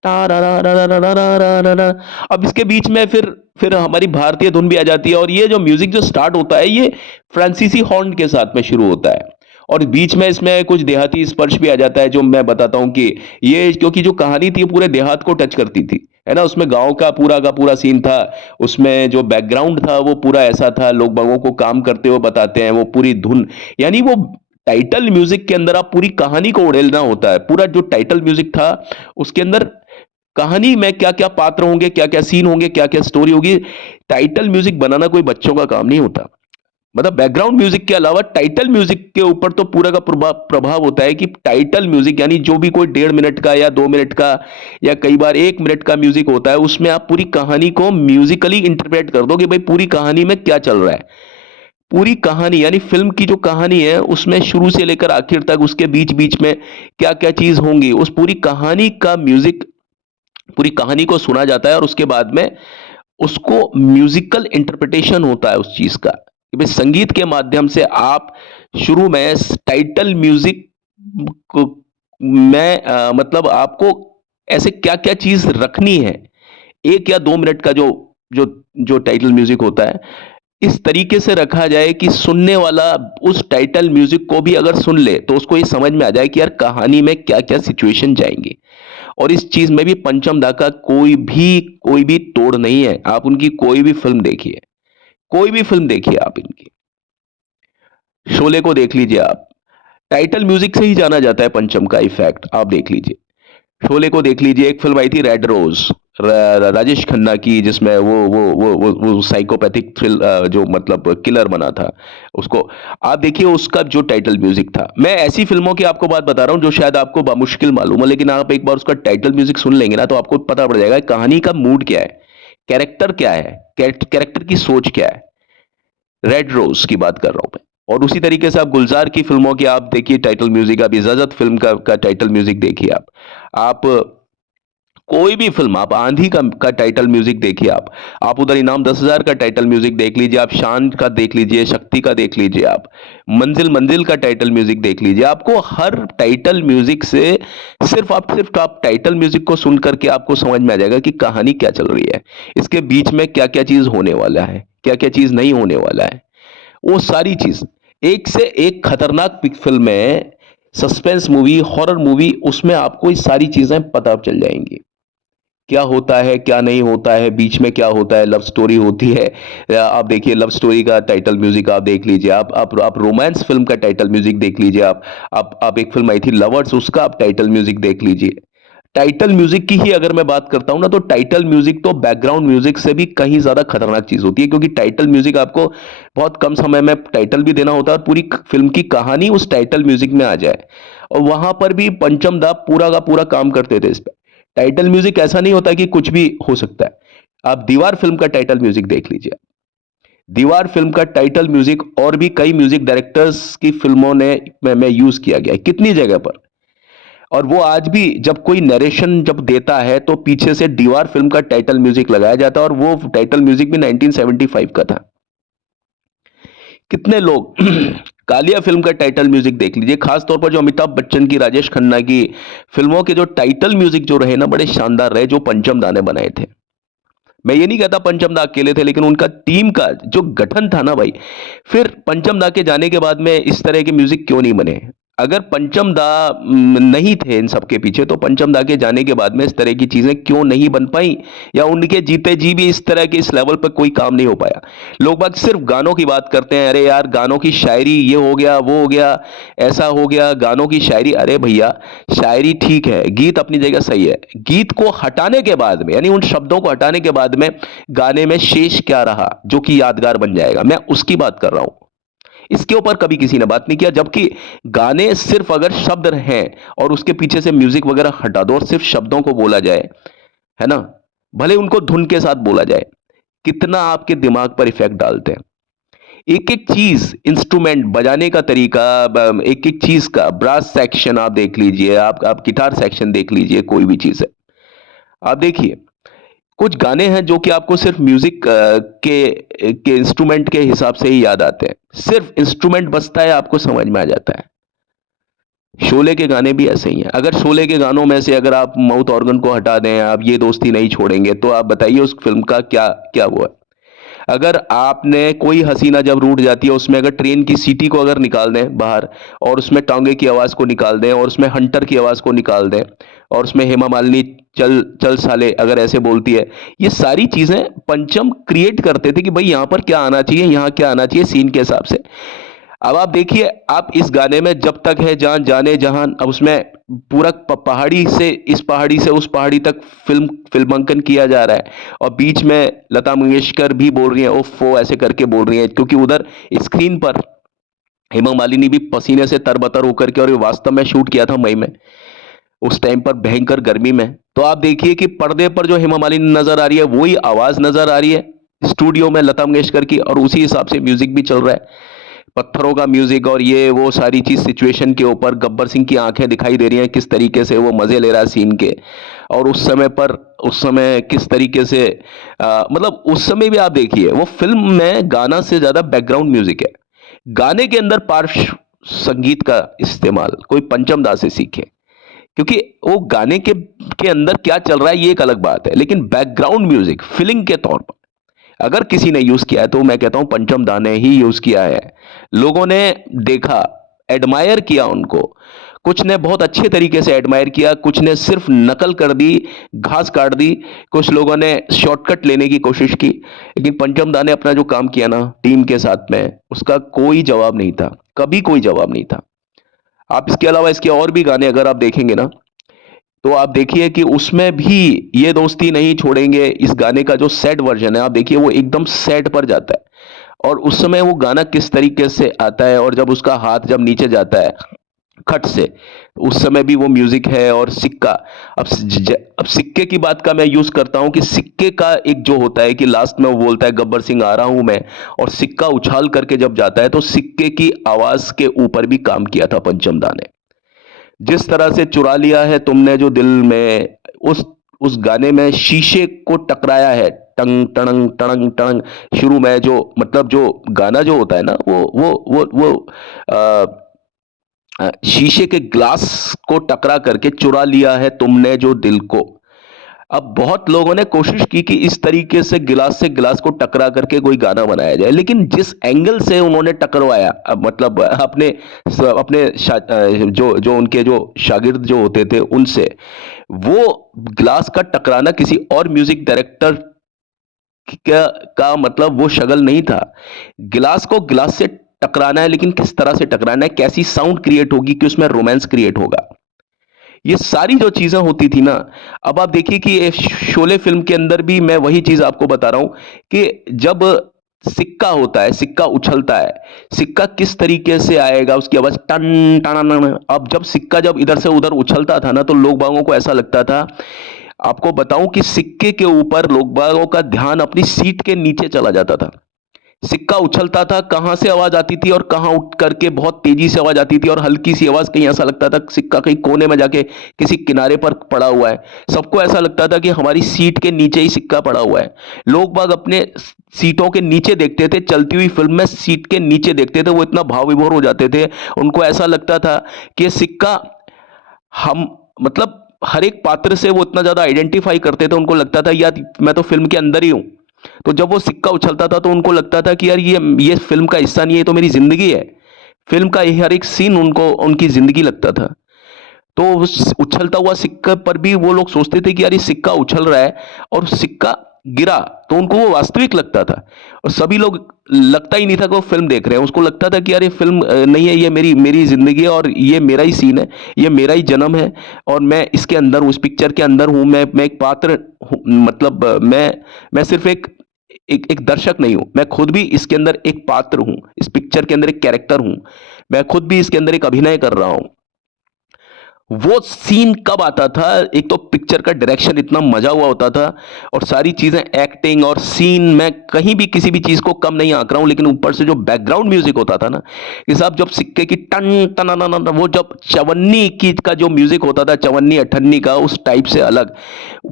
टा-रा-रा-रा-रा-रा-रा-रा-रा। अब इसके बीच में फिर हमारी भारतीय धुन भी आ जाती है, और ये जो म्यूजिक जो स्टार्ट होता है ये फ्रांसीसी हॉर्न के साथ में शुरू होता है, और बीच में इसमें कुछ देहाती स्पर्श भी आ जाता है, जो मैं बताता हूँ कि ये, क्योंकि जो कहानी थी पूरे देहात को टच करती थी, है ना। उसमें गांव का पूरा सीन था, उसमें जो बैकग्राउंड था वो पूरा ऐसा था, लोग बागों को काम करते हुए बताते हैं, वो पूरी धुन, यानी वो टाइटल म्यूजिक के अंदर आप पूरी कहानी को उड़ेलना होता है। पूरा जो टाइटल म्यूजिक था उसके अंदर कहानी में क्या क्या पात्र होंगे, क्या क्या सीन होंगे, क्या क्या स्टोरी होगी। टाइटल म्यूजिक बनाना कोई बच्चों का काम नहीं होता। मतलब बैकग्राउंड म्यूजिक के अलावा टाइटल म्यूजिक के ऊपर तो पूरा का प्रभाव होता है कि टाइटल म्यूजिक, यानी जो भी कोई 1.5 मिनट का या 2 मिनट का या कई बार 1 मिनट का म्यूजिक होता है, उसमें आप पूरी कहानी को म्यूजिकली इंटरप्रेट कर दो कि भाई पूरी कहानी में क्या चल रहा है। पूरी कहानी यानी फिल्म की जो कहानी है उसमें शुरू से लेकर आखिर तक उसके बीच बीच में क्या क्या चीज होंगी, उस पूरी कहानी का म्यूजिक, पूरी कहानी को सुना जाता है, और उसके बाद में उसको म्यूजिकल इंटरप्रिटेशन होता है उस चीज का, कि भाई संगीत के माध्यम से आप शुरू में टाइटल म्यूजिक को में मतलब आपको ऐसे क्या क्या चीज रखनी है, 1 या 2 मिनट का जो जो जो टाइटल म्यूजिक होता है, इस तरीके से रखा जाए कि सुनने वाला उस टाइटल म्यूजिक को भी अगर सुन ले तो उसको ये समझ में आ जाए कि यार कहानी में क्या क्या सिचुएशन जाएंगी। और इस चीज में भी पंचम दा का कोई भी तोड़ नहीं है। आप उनकी कोई भी फिल्म देखिए, कोई भी फिल्म देखिए आप इनकी, शोले को देख लीजिए आप, टाइटल म्यूजिक से ही जाना जाता है पंचम का इफेक्ट, आप देख लीजिए। शोले को देख लीजिए, एक फिल्म आई थी रेड रोज, राजेश खन्ना की, जिसमें वो साइकोपैथिक थ्रिल, जो मतलब किलर बना था उसको, आप देखिए उसका जो टाइटल म्यूजिक था। मैं ऐसी फिल्मों की आपको बात बता रहा हूं जो शायद आपको बामुश्किल मालूम है, लेकिन आप एक बार उसका टाइटल म्यूजिक सुन लेंगे ना तो आपको पता पड़ जाएगा कहानी का मूड क्या है, कैरेक्टर क्या है, कैरेक्टर की सोच क्या है। रेड रोज की बात कर रहा हूं मैं। और उसी तरीके से आप गुलजार की फिल्मों की आप देखिए टाइटल म्यूजिक, आप इजाजत फिल्म का टाइटल म्यूजिक देखिए आप कोई भी फिल्म, आप आंधी का टाइटल म्यूजिक देखिए आप उधर इनाम 10,000 का टाइटल म्यूजिक देख लीजिए, आप शान का देख लीजिए, शक्ति का देख लीजिए, आप मंजिल मंजिल का टाइटल म्यूजिक देख लीजिए। आपको हर टाइटल म्यूजिक से सिर्फ आप टाइटल म्यूजिक को सुन करके आपको समझ में आ जाएगा कि कहानी क्या चल रही है, इसके बीच में क्या क्या चीज होने वाला है, क्या क्या चीज नहीं होने वाला है। वो सारी चीज, एक से एक खतरनाक फिल्म है, सस्पेंस मूवी, हॉरर मूवी, उसमें आपको ये सारी चीजें पता चल जाएंगी, क्या होता है क्या नहीं होता है, बीच में क्या होता है, लव स्टोरी होती है, या आप देखिए लव स्टोरी का टाइटल म्यूजिक आप देख लीजिए, आप रोमांस फिल्म का टाइटल म्यूजिक देख लीजिए, आप एक फिल्म आई थी लवर्स, उसका आप टाइटल म्यूजिक देख लीजिए। टाइटल म्यूजिक की ही अगर मैं बात करता हूं ना, तो टाइटल म्यूजिक तो बैकग्राउंड म्यूजिक से भी कहीं ज्यादा खतरनाक चीज होती है, क्योंकि टाइटल म्यूजिक आपको बहुत कम समय में टाइटल भी देना होता है, और पूरी फिल्म की कहानी उस टाइटल म्यूजिक में आ जाए। और वहां पर भी पंचम दा पूरा का पूरा काम करते थे इस पे। टाइटल म्यूजिक ऐसा नहीं होता कि कुछ भी हो सकता है। आप दीवार फिल्म का टाइटल म्यूजिक देख लीजिए, दीवार फिल्म का टाइटल म्यूजिक और भी कई म्यूजिक डायरेक्टर्स की फिल्मों में यूज किया गया है कितनी जगह पर। और वो आज भी जब कोई नरेशन जब देता है तो पीछे से दीवार फिल्म का टाइटल म्यूजिक लगाया जाता है, और वो टाइटल म्यूजिक भी 1975 का था। कितने लोग कालिया फिल्म का टाइटल म्यूजिक देख लीजिए, खास तौर पर जो अमिताभ बच्चन की, राजेश खन्ना की फिल्मों के जो टाइटल म्यूजिक जो रहे ना, बड़े शानदार रहे, जो पंचम दा ने बनाए थे। मैं ये नहीं कहता पंचम दा अकेले थे, लेकिन उनका टीम का जो गठन था ना भाई, फिर पंचम दा के जाने के बाद में इस तरह के म्यूजिक क्यों नहीं बने। अगर पंचम दा नहीं थे इन सबके पीछे, तो पंचम दा के जाने के बाद में इस तरह की चीजें क्यों नहीं बन पाई, या उनके जीते जी भी इस तरह के इस लेवल पर कोई काम नहीं हो पाया। लोग बाग सिर्फ गानों की बात करते हैं, अरे यार गानों की शायरी ये हो गया वो हो गया, ऐसा हो गया, गानों की शायरी, अरे भैया शायरी ठीक है, गीत अपनी जगह सही है, गीत को हटाने के बाद में, यानी उन शब्दों को हटाने के बाद में गाने में शेष क्या रहा जो कि यादगार बन जाएगा, मैं उसकी बात कर रहा हूं। इसके ऊपर कभी किसी ने बात नहीं किया, जबकि गाने सिर्फ अगर शब्द हैं और उसके पीछे से म्यूजिक वगैरह हटा दो और सिर्फ शब्दों को बोला जाए, है ना, भले उनको धुन के साथ बोला जाए, कितना आपके दिमाग पर इफेक्ट डालते हैं। एक एक चीज, इंस्ट्रूमेंट बजाने का तरीका, एक एक चीज का ब्रास सेक्शन आप देख लीजिए, आप गिटार सेक्शन देख लीजिए, कोई भी चीज है आप देखिए। कुछ गाने हैं जो कि आपको सिर्फ म्यूजिक के इंस्ट्रूमेंट के हिसाब से ही याद आते हैं, सिर्फ इंस्ट्रूमेंट बजता है आपको समझ में आ जाता है। शोले के गाने भी ऐसे ही हैं। अगर शोले के गानों में से अगर आप माउथ ऑर्गन को हटा दें, आप ये दोस्ती नहीं छोड़ेंगे, तो आप बताइए उस फिल्म का क्या क्या वो है। अगर आपने कोई हसीना जब रूठ जाती है, उसमें अगर ट्रेन की सीटी को अगर निकाल दें बाहर, और उसमें टांगे की आवाज को निकाल दें, और उसमें हंटर की आवाज को निकाल दें, और उसमें हेमा मालिनी चल चल साले अगर ऐसे बोलती है, ये सारी चीजें पंचम क्रिएट करते थे कि भाई यहां पर क्या आना चाहिए, यहां क्या आना चाहिए सीन के हिसाब से। अब आप देखिए, आप इस गाने में जब तक है जान जाने जहान, अब उसमें पूरा पहाड़ी से इस पहाड़ी से उस पहाड़ी तक फिल्मांकन किया जा रहा है, और बीच में लता मंगेशकर भी बोल रही है ओफो ऐसे करके बोल रही है, क्योंकि उधर स्क्रीन पर हेमा मालिनी भी पसीने से तरबतर होकर के, और ये वास्तव में शूट किया था मई में, उस टाइम पर भयंकर गर्मी में। तो आप देखिए कि पर्दे पर जो हेमा मालिनी नजर आ रही है वही आवाज नजर आ रही है स्टूडियो में लता मंगेशकर की, और उसी हिसाब से म्यूजिक भी चल रहा है, पत्थरों का म्यूजिक, और ये वो सारी चीज सिचुएशन के ऊपर। गब्बर सिंह की आंखें दिखाई दे रही हैं किस तरीके से वो मजे ले रहा है सीन के, और उस समय पर उस समय किस तरीके से मतलब उस समय भी आप देखिए वो फिल्म में गाना से ज्यादा बैकग्राउंड म्यूजिक है। गाने के अंदर पार्श्व संगीत का इस्तेमाल कोई पंचम दा से सीखे, क्योंकि वो गाने के अंदर क्या चल रहा है ये एक अलग बात है, लेकिन बैकग्राउंड म्यूजिक फीलिंग के तौर पर अगर किसी ने यूज किया है तो मैं कहता हूं पंचम दा ने ही यूज किया है। लोगों ने देखा, एडमायर किया उनको, कुछ ने बहुत अच्छे तरीके से एडमायर किया, कुछ ने सिर्फ नकल कर दी, घास काट दी, कुछ लोगों ने शॉर्टकट लेने की कोशिश की, लेकिन पंचम दा ने अपना जो काम किया ना टीम के साथ में, उसका कोई जवाब नहीं था, कभी कोई जवाब नहीं था। आप इसके अलावा इसके और भी गाने अगर आप देखेंगे ना, तो आप देखिए कि उसमें भी ये दोस्ती नहीं छोड़ेंगे, इस गाने का जो सैड वर्जन है आप देखिए वो एकदम सैड पर जाता है, और उस समय वो गाना किस तरीके से आता है, और जब उसका हाथ जब नीचे जाता है खट से, उस समय भी वो म्यूजिक है। और सिक्का, अब सिक्के की बात का मैं यूज करता हूं कि सिक्के का एक जो होता है कि लास्ट में वो बोलता है गब्बर सिंह आ रहा हूं मैं, और सिक्का उछाल करके जब जाता है, तो सिक्के की आवाज के ऊपर भी काम किया था पंचमदा ने। जिस तरह से चुरा लिया है तुमने जो दिल में, उस गाने में शीशे को टकराया है, टंग टणंग टणंग टणंग, शुरू में जो मतलब जो गाना जो होता है ना वो शीशे के ग्लास को टकरा करके चुरा लिया है तुमने जो दिल को। अब बहुत लोगों ने कोशिश की कि इस तरीके से गिलास को टकरा करके कोई गाना बनाया जाए, लेकिन जिस एंगल से उन्होंने टकरवाया, अब मतलब अपने अपने जो जो उनके जो शागिर्द जो होते थे उनसे, वो गिलास का टकराना किसी और म्यूजिक डायरेक्टर का मतलब वो शगल नहीं था। गिलास को गिलास से टकराना है, लेकिन किस तरह से टकराना है, कैसी साउंड क्रिएट होगी कि उसमें रोमांस क्रिएट होगा, ये सारी जो चीजें होती थी ना। अब आप देखिए कि ये शोले फिल्म के अंदर भी मैं वही चीज आपको बता रहा हूं कि जब सिक्का होता है, सिक्का उछलता है, सिक्का किस तरीके से आएगा, उसकी आवाज टन टन। अब जब सिक्का जब इधर से उधर उछलता था ना, तो लोग बागों को ऐसा लगता था, आपको बताऊं कि सिक्के के ऊपर लोग बागों का ध्यान अपनी सीट के नीचे चला जाता था। सिक्का उछलता था, कहां से आवाज आती थी और कहां उठ करके बहुत तेजी से आवाज आती थी, और हल्की सी आवाज, कहीं ऐसा लगता था सिक्का कहीं कोने में जाके किसी किनारे पर पड़ा हुआ है। सबको ऐसा लगता था कि हमारी सीट के नीचे ही सिक्का पड़ा हुआ है। लोग बाग अपने सीटों के नीचे देखते थे, चलती हुई फिल्म में सीट के नीचे देखते थे, वो इतना भाव विभोर हो जाते थे, उनको ऐसा लगता था कि ये सिक्का हम मतलब हर एक पात्र से वो इतना ज्यादा आइडेंटिफाई करते थे, उनको लगता था यार मैं तो फिल्म के अंदर ही हूं। तो जब वो सिक्का उछलता था तो उनको लगता था कि यार ये फिल्म का हिस्सा नहीं है, ये तो मेरी जिंदगी है। फिल्म का हर एक सीन उनको उनकी जिंदगी लगता था। तो उस उछलता हुआ सिक्का पर भी वो लोग सोचते थे कि यार ये सिक्का उछल रहा है, और सिक्का गिरा तो उनको वो वास्तविक लगता था। और सभी लोग, लगता ही नहीं था कि वो फिल्म देख रहे हैं, उसको लगता था कि यार ये फिल्म नहीं है, ये मेरी मेरी जिंदगी है, और ये मेरा ही सीन है, ये मेरा ही जन्म है, और मैं इसके अंदर हूं, इस पिक्चर के अंदर हूं, मैं एक पात्र मतलब मैं सिर्फ एक दर्शक नहीं हूं, मैं खुद भी इसके अंदर एक पात्र हूं, इस पिक्चर के अंदर एक कैरेक्टर हूं, मैं खुद भी इसके अंदर एक अभिनय कर रहा हूं। वो सीन कब आता था, एक तो पिक्चर का डायरेक्शन इतना मजा हुआ होता था, और सारी चीजें एक्टिंग और सीन, मैं कहीं भी किसी भी चीज को कम नहीं आंक रहा हूं, लेकिन ऊपर से जो बैकग्राउंड म्यूजिक होता था ना, कि साहब जब सिक्के की टन टन वो जब चवन्नी की का जो म्यूजिक होता था, चवन्नी अठन्नी का, उस टाइप से अलग,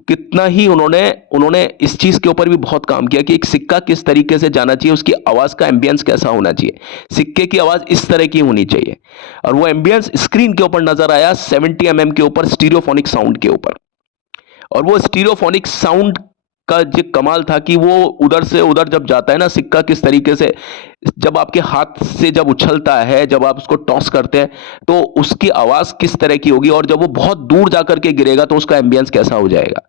कितना ही उन्होंने उन्होंने इस चीज के ऊपर भी बहुत काम किया कि एक सिक्का किस तरीके से जाना चाहिए, उसकी आवाज का एम्बियंस कैसा होना चाहिए, सिक्के की आवाज इस तरह की होनी चाहिए, और वो एम्बियंस स्क्रीन के ऊपर नजर आया 70 mm के ऊपर, स्टीरियोफोनिक साउंड के ऊपर। और वो स्टीरियोफोनिक साउंड का जो कमाल था कि वो उधर से उधर जब जाता है ना सिक्का, किस तरीके से जब आपके हाथ से जब उछलता है, जब आप उसको टॉस करते हैं, तो उसकी आवाज किस तरह की होगी, और जब वो बहुत दूर जाकर के गिरेगा तो उसका एम्बियंस कैसा हो जाएगा।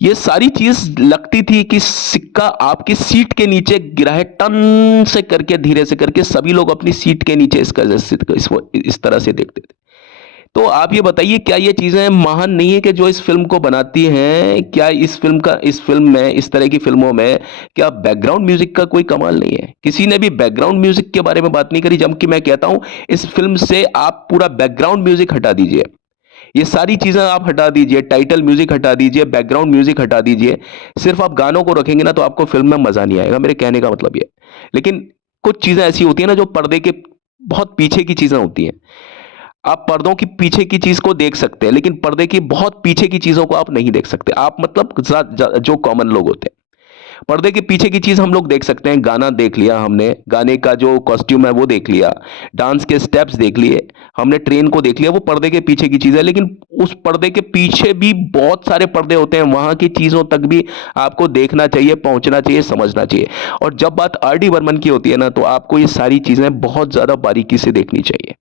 ये सारी चीज लगती थी कि सिक्का आपकी सीट के नीचे गिरा है, टन से करके, धीरे से करके, सभी लोग अपनी सीट के नीचे इस तरह से देखते थे। तो आप ये बताइए, क्या ये चीजें महान नहीं है कि जो इस फिल्म को बनाती हैं? क्या इस फिल्म में, इस तरह की फिल्मों में, क्या बैकग्राउंड म्यूजिक का कोई कमाल नहीं है? किसी ने भी बैकग्राउंड म्यूजिक के बारे में बात नहीं करी, जबकि मैं कहता हूं इस फिल्म से आप पूरा बैकग्राउंड म्यूजिक हटा दीजिए, ये सारी चीजें आप हटा दीजिए, टाइटल म्यूजिक हटा दीजिए, बैकग्राउंड म्यूजिक हटा दीजिए, सिर्फ आप गानों को रखेंगे ना, तो आपको फिल्म में मजा नहीं आएगा, मेरे कहने का मतलब ये। लेकिन कुछ चीजें ऐसी होती है ना जो पर्दे के बहुत पीछे की चीजें होती हैं, आप पर्दों की पीछे की चीज को देख सकते हैं, लेकिन पर्दे की बहुत पीछे की चीजों को आप नहीं देख सकते, आप मतलब जो कॉमन लोग होते हैं। पर्दे के पीछे की चीज हम लोग देख सकते हैं, गाना देख लिया हमने, गाने का जो कॉस्ट्यूम है वो देख लिया, डांस के स्टेप्स देख लिए, हमने ट्रेन को देख लिया, वो पर्दे के पीछे की चीज है। लेकिन उस पर्दे के पीछे भी बहुत सारे पर्दे होते हैं, वहां की चीजों तक भी आपको देखना चाहिए, पहुंचना चाहिए, समझना चाहिए। और जब बात आर डी बर्मन की होती है ना, तो आपको ये सारी चीजें बहुत ज्यादा बारीकी से देखनी चाहिए,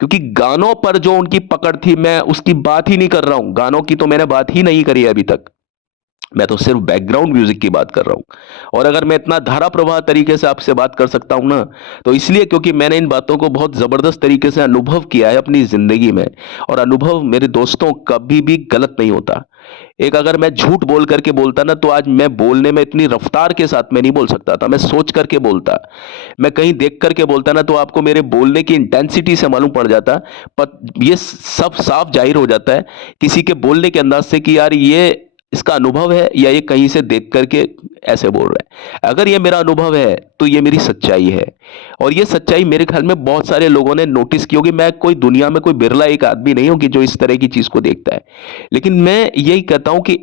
क्योंकि गानों पर जो उनकी पकड़ थी, मैं उसकी बात ही नहीं कर रहा हूं, गानों की तो मैंने बात ही नहीं करी है अभी तक, मैं तो सिर्फ बैकग्राउंड म्यूजिक की बात कर रहा हूं। और अगर मैं इतना धारा प्रवाह तरीके से आपसे बात कर सकता हूं ना, तो इसलिए क्योंकि मैंने इन बातों को बहुत जबरदस्त तरीके से अनुभव किया है अपनी जिंदगी में, और अनुभव मेरे दोस्तों कभी भी गलत नहीं होता। एक अगर मैं झूठ बोल करके बोलता ना, तो आज मैं बोलने में इतनी रफ्तार के साथ में नहीं बोल सकता था, मैं सोच करके बोलता, मैं कहीं देख करके बोलता ना, तो आपको मेरे बोलने की इंटेंसिटी से मालूम पड़ जाता। पर ये सब साफ जाहिर हो जाता है किसी के बोलने के अंदाज से कि यार ये इसका अनुभव है, या ये कहीं से देख करके ऐसे बोल रहा है। अगर ये मेरा अनुभव है तो ये मेरी सच्चाई है, और ये सच्चाई मेरे ख्याल में बहुत सारे लोगों ने नोटिस की होगी। मैं कोई दुनिया में कोई बिरला एक आदमी नहीं हूं कि जो इस तरह की चीज को देखता है। लेकिन मैं यही कहता हूं कि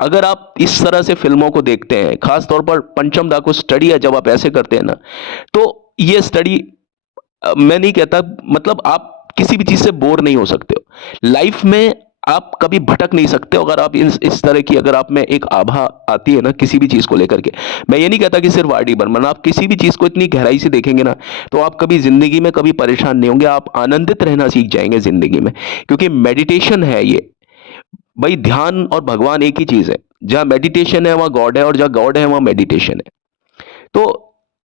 अगर आप इस तरह से फिल्मों को देखते हैं, खास तौर पर पंचम दा को स्टडी है, जब आप ऐसे करते हैं ना, तो ये स्टडी, मैं नहीं कहता, मतलब आप किसी भी चीज से बोर नहीं हो सकते हो लाइफ में, आप कभी भटक नहीं सकते हो अगर आप इस तरह की, अगर आप में एक आभा आती है ना किसी भी चीज को लेकर के। मैं ये नहीं कहता कि सिर्फ आर डी बर्मन, आप किसी भी चीज को इतनी गहराई से देखेंगे ना, तो आप कभी जिंदगी में कभी परेशान नहीं होंगे, आप आनंदित रहना सीख जाएंगे जिंदगी में, क्योंकि मेडिटेशन है ये। भाई ध्यान और भगवान एक ही चीज है, जहां मेडिटेशन है वहां गॉड है, और जहां गॉड है वहां मेडिटेशन है। तो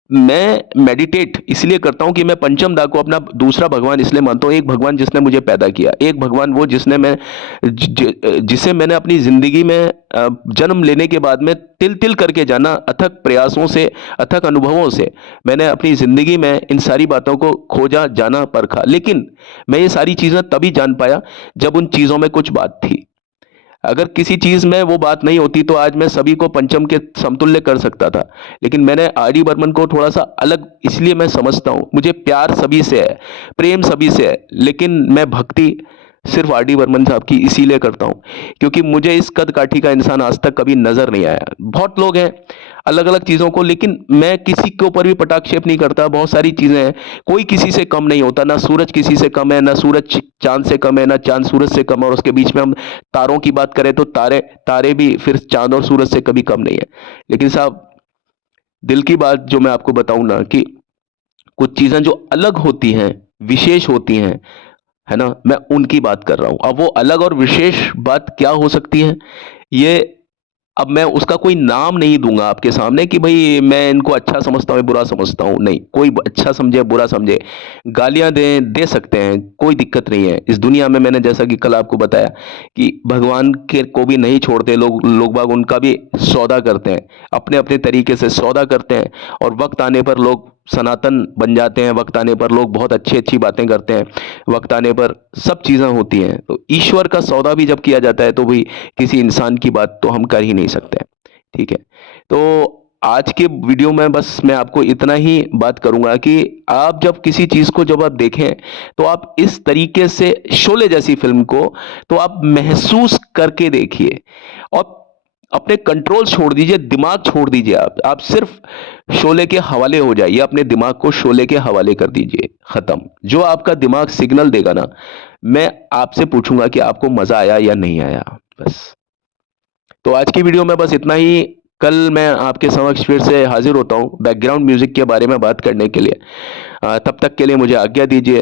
मैं मेडिटेट इसलिए करता हूं कि मैं पंचम दा को अपना दूसरा भगवान इसलिए मानता हूं, एक भगवान जिसने मुझे पैदा किया, एक भगवान वो जिसने जिसे मैंने अपनी जिंदगी में जन्म लेने के बाद में तिल तिल करके जाना, अथक प्रयासों से, अथक अनुभवों से मैंने अपनी जिंदगी में इन सारी बातों को खोजा, जाना, परखा। लेकिन मैं ये सारी चीजें तभी जान पाया जब उन चीजों में कुछ बात थी। अगर किसी चीज में वो बात नहीं होती तो आज मैं सभी को पंचम के समतुल्य कर सकता था। लेकिन मैंने आर डी बर्मन को थोड़ा सा अलग इसलिए मैं समझता हूं, मुझे प्यार सभी से है, प्रेम सभी से है, लेकिन मैं भक्ति सिर्फ आर डी बर्मन साहब की इसीलिए करता हूं क्योंकि मुझे इस कद काठी का इंसान आज तक कभी नजर नहीं आया। बहुत लोग हैं अलग अलग चीजों को, लेकिन मैं किसी के ऊपर भी पटाक्षेप नहीं करता। बहुत सारी चीजें हैं, कोई किसी से कम नहीं होता, ना सूरज किसी से कम है, ना सूरज चांद से कम है, ना चांद सूरज से कम है, और उसके बीच में हम तारों की बात करें तो तारे तारे भी फिर चांद और सूरज से कभी कम नहीं है। लेकिन साहब, दिल की बात जो मैं आपको बताऊं ना, कि कुछ चीजें जो अलग होती हैं, विशेष होती हैं, है ना, मैं उनकी बात कर रहा हूं। अब वो अलग और विशेष बात क्या हो सकती है, ये अब मैं उसका कोई नाम नहीं दूंगा आपके सामने कि भाई मैं इनको अच्छा समझता हूँ बुरा समझता हूँ, नहीं, कोई अच्छा समझे बुरा समझे, गालियां दे सकते हैं, कोई दिक्कत नहीं है इस दुनिया में। मैंने जैसा कि कल आपको बताया कि भगवान के को भी नहीं छोड़ते लोग बाग उनका भी सौदा करते हैं, अपने अपने तरीके से सौदा करते हैं, और वक्त आने पर लोग सनातन बन जाते हैं, वक्त आने पर लोग बहुत अच्छी अच्छी बातें करते हैं, वक्त आने पर सब चीज़ें होती हैं। तो ईश्वर का सौदा भी जब किया जाता है तो भी किसी इंसान की बात तो हम कर ही नहीं सकते। ठीक है, तो आज के वीडियो में बस मैं आपको इतना ही बात करूंगा कि आप जब किसी चीज को जब आप देखें तो आप इस तरीके से शोले जैसी फिल्म को तो आप महसूस करके देखिए और अपने कंट्रोल छोड़ दीजिए, दिमाग छोड़ दीजिए। आप सिर्फ शोले के हवाले हो जाइए, अपने दिमाग को शोले के हवाले कर दीजिए, खत्म। जो आपका दिमाग सिग्नल देगा ना, मैं आपसे पूछूंगा कि आपको मजा आया या नहीं आया, बस। तो आज की वीडियो में बस इतना ही। कल मैं आपके समक्ष फिर से हाजिर होता हूँ बैकग्राउंड म्यूजिक के बारे में बात करने के लिए। तब तक के लिए मुझे आज्ञा दीजिए।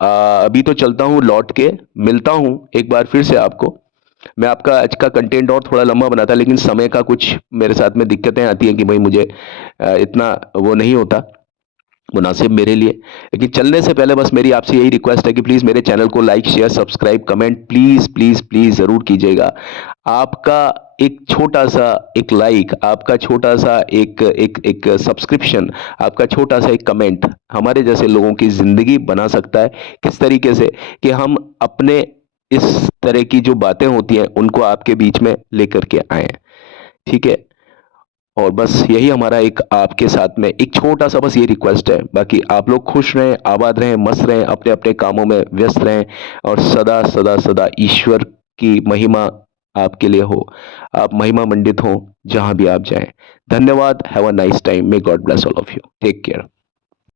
अभी तो चलता हूँ, लौट के मिलता हूँ एक बार फिर से आपको। मैं आपका आज का कंटेंट और थोड़ा लंबा बनाता, लेकिन समय का कुछ मेरे साथ में दिक्कतें आती हैं कि भाई मुझे इतना वो नहीं होता मुनासिब मेरे लिए। लेकिन चलने से पहले बस मेरी आपसे यही रिक्वेस्ट है कि प्लीज़ मेरे चैनल को like, share, subscribe, comment please please please ज़रूर कीजिएगा। आपका एक छोटा सा एक लाइक, आपका छोटा सा एक एक एक सब्सक्रिप्शन, आपका छोटा सा एक कमेंट हमारे जैसे लोगों की ज़िंदगी बना सकता है। किस तरीके से कि हम अपने इस तरह की जो बातें होती हैं उनको आपके बीच में लेकर के आए। ठीक है, और बस यही हमारा एक आपके साथ में एक छोटा सा बस ये रिक्वेस्ट है। बाकी आप लोग खुश रहें, आबाद रहें, मस्त रहें, अपने अपने कामों में व्यस्त रहें और सदा सदा सदा ईश्वर की महिमा आपके लिए हो, आप महिमा मंडित हो जहां भी आप जाएं। धन्यवाद। Have a nice time. May God bless all of you. Take care.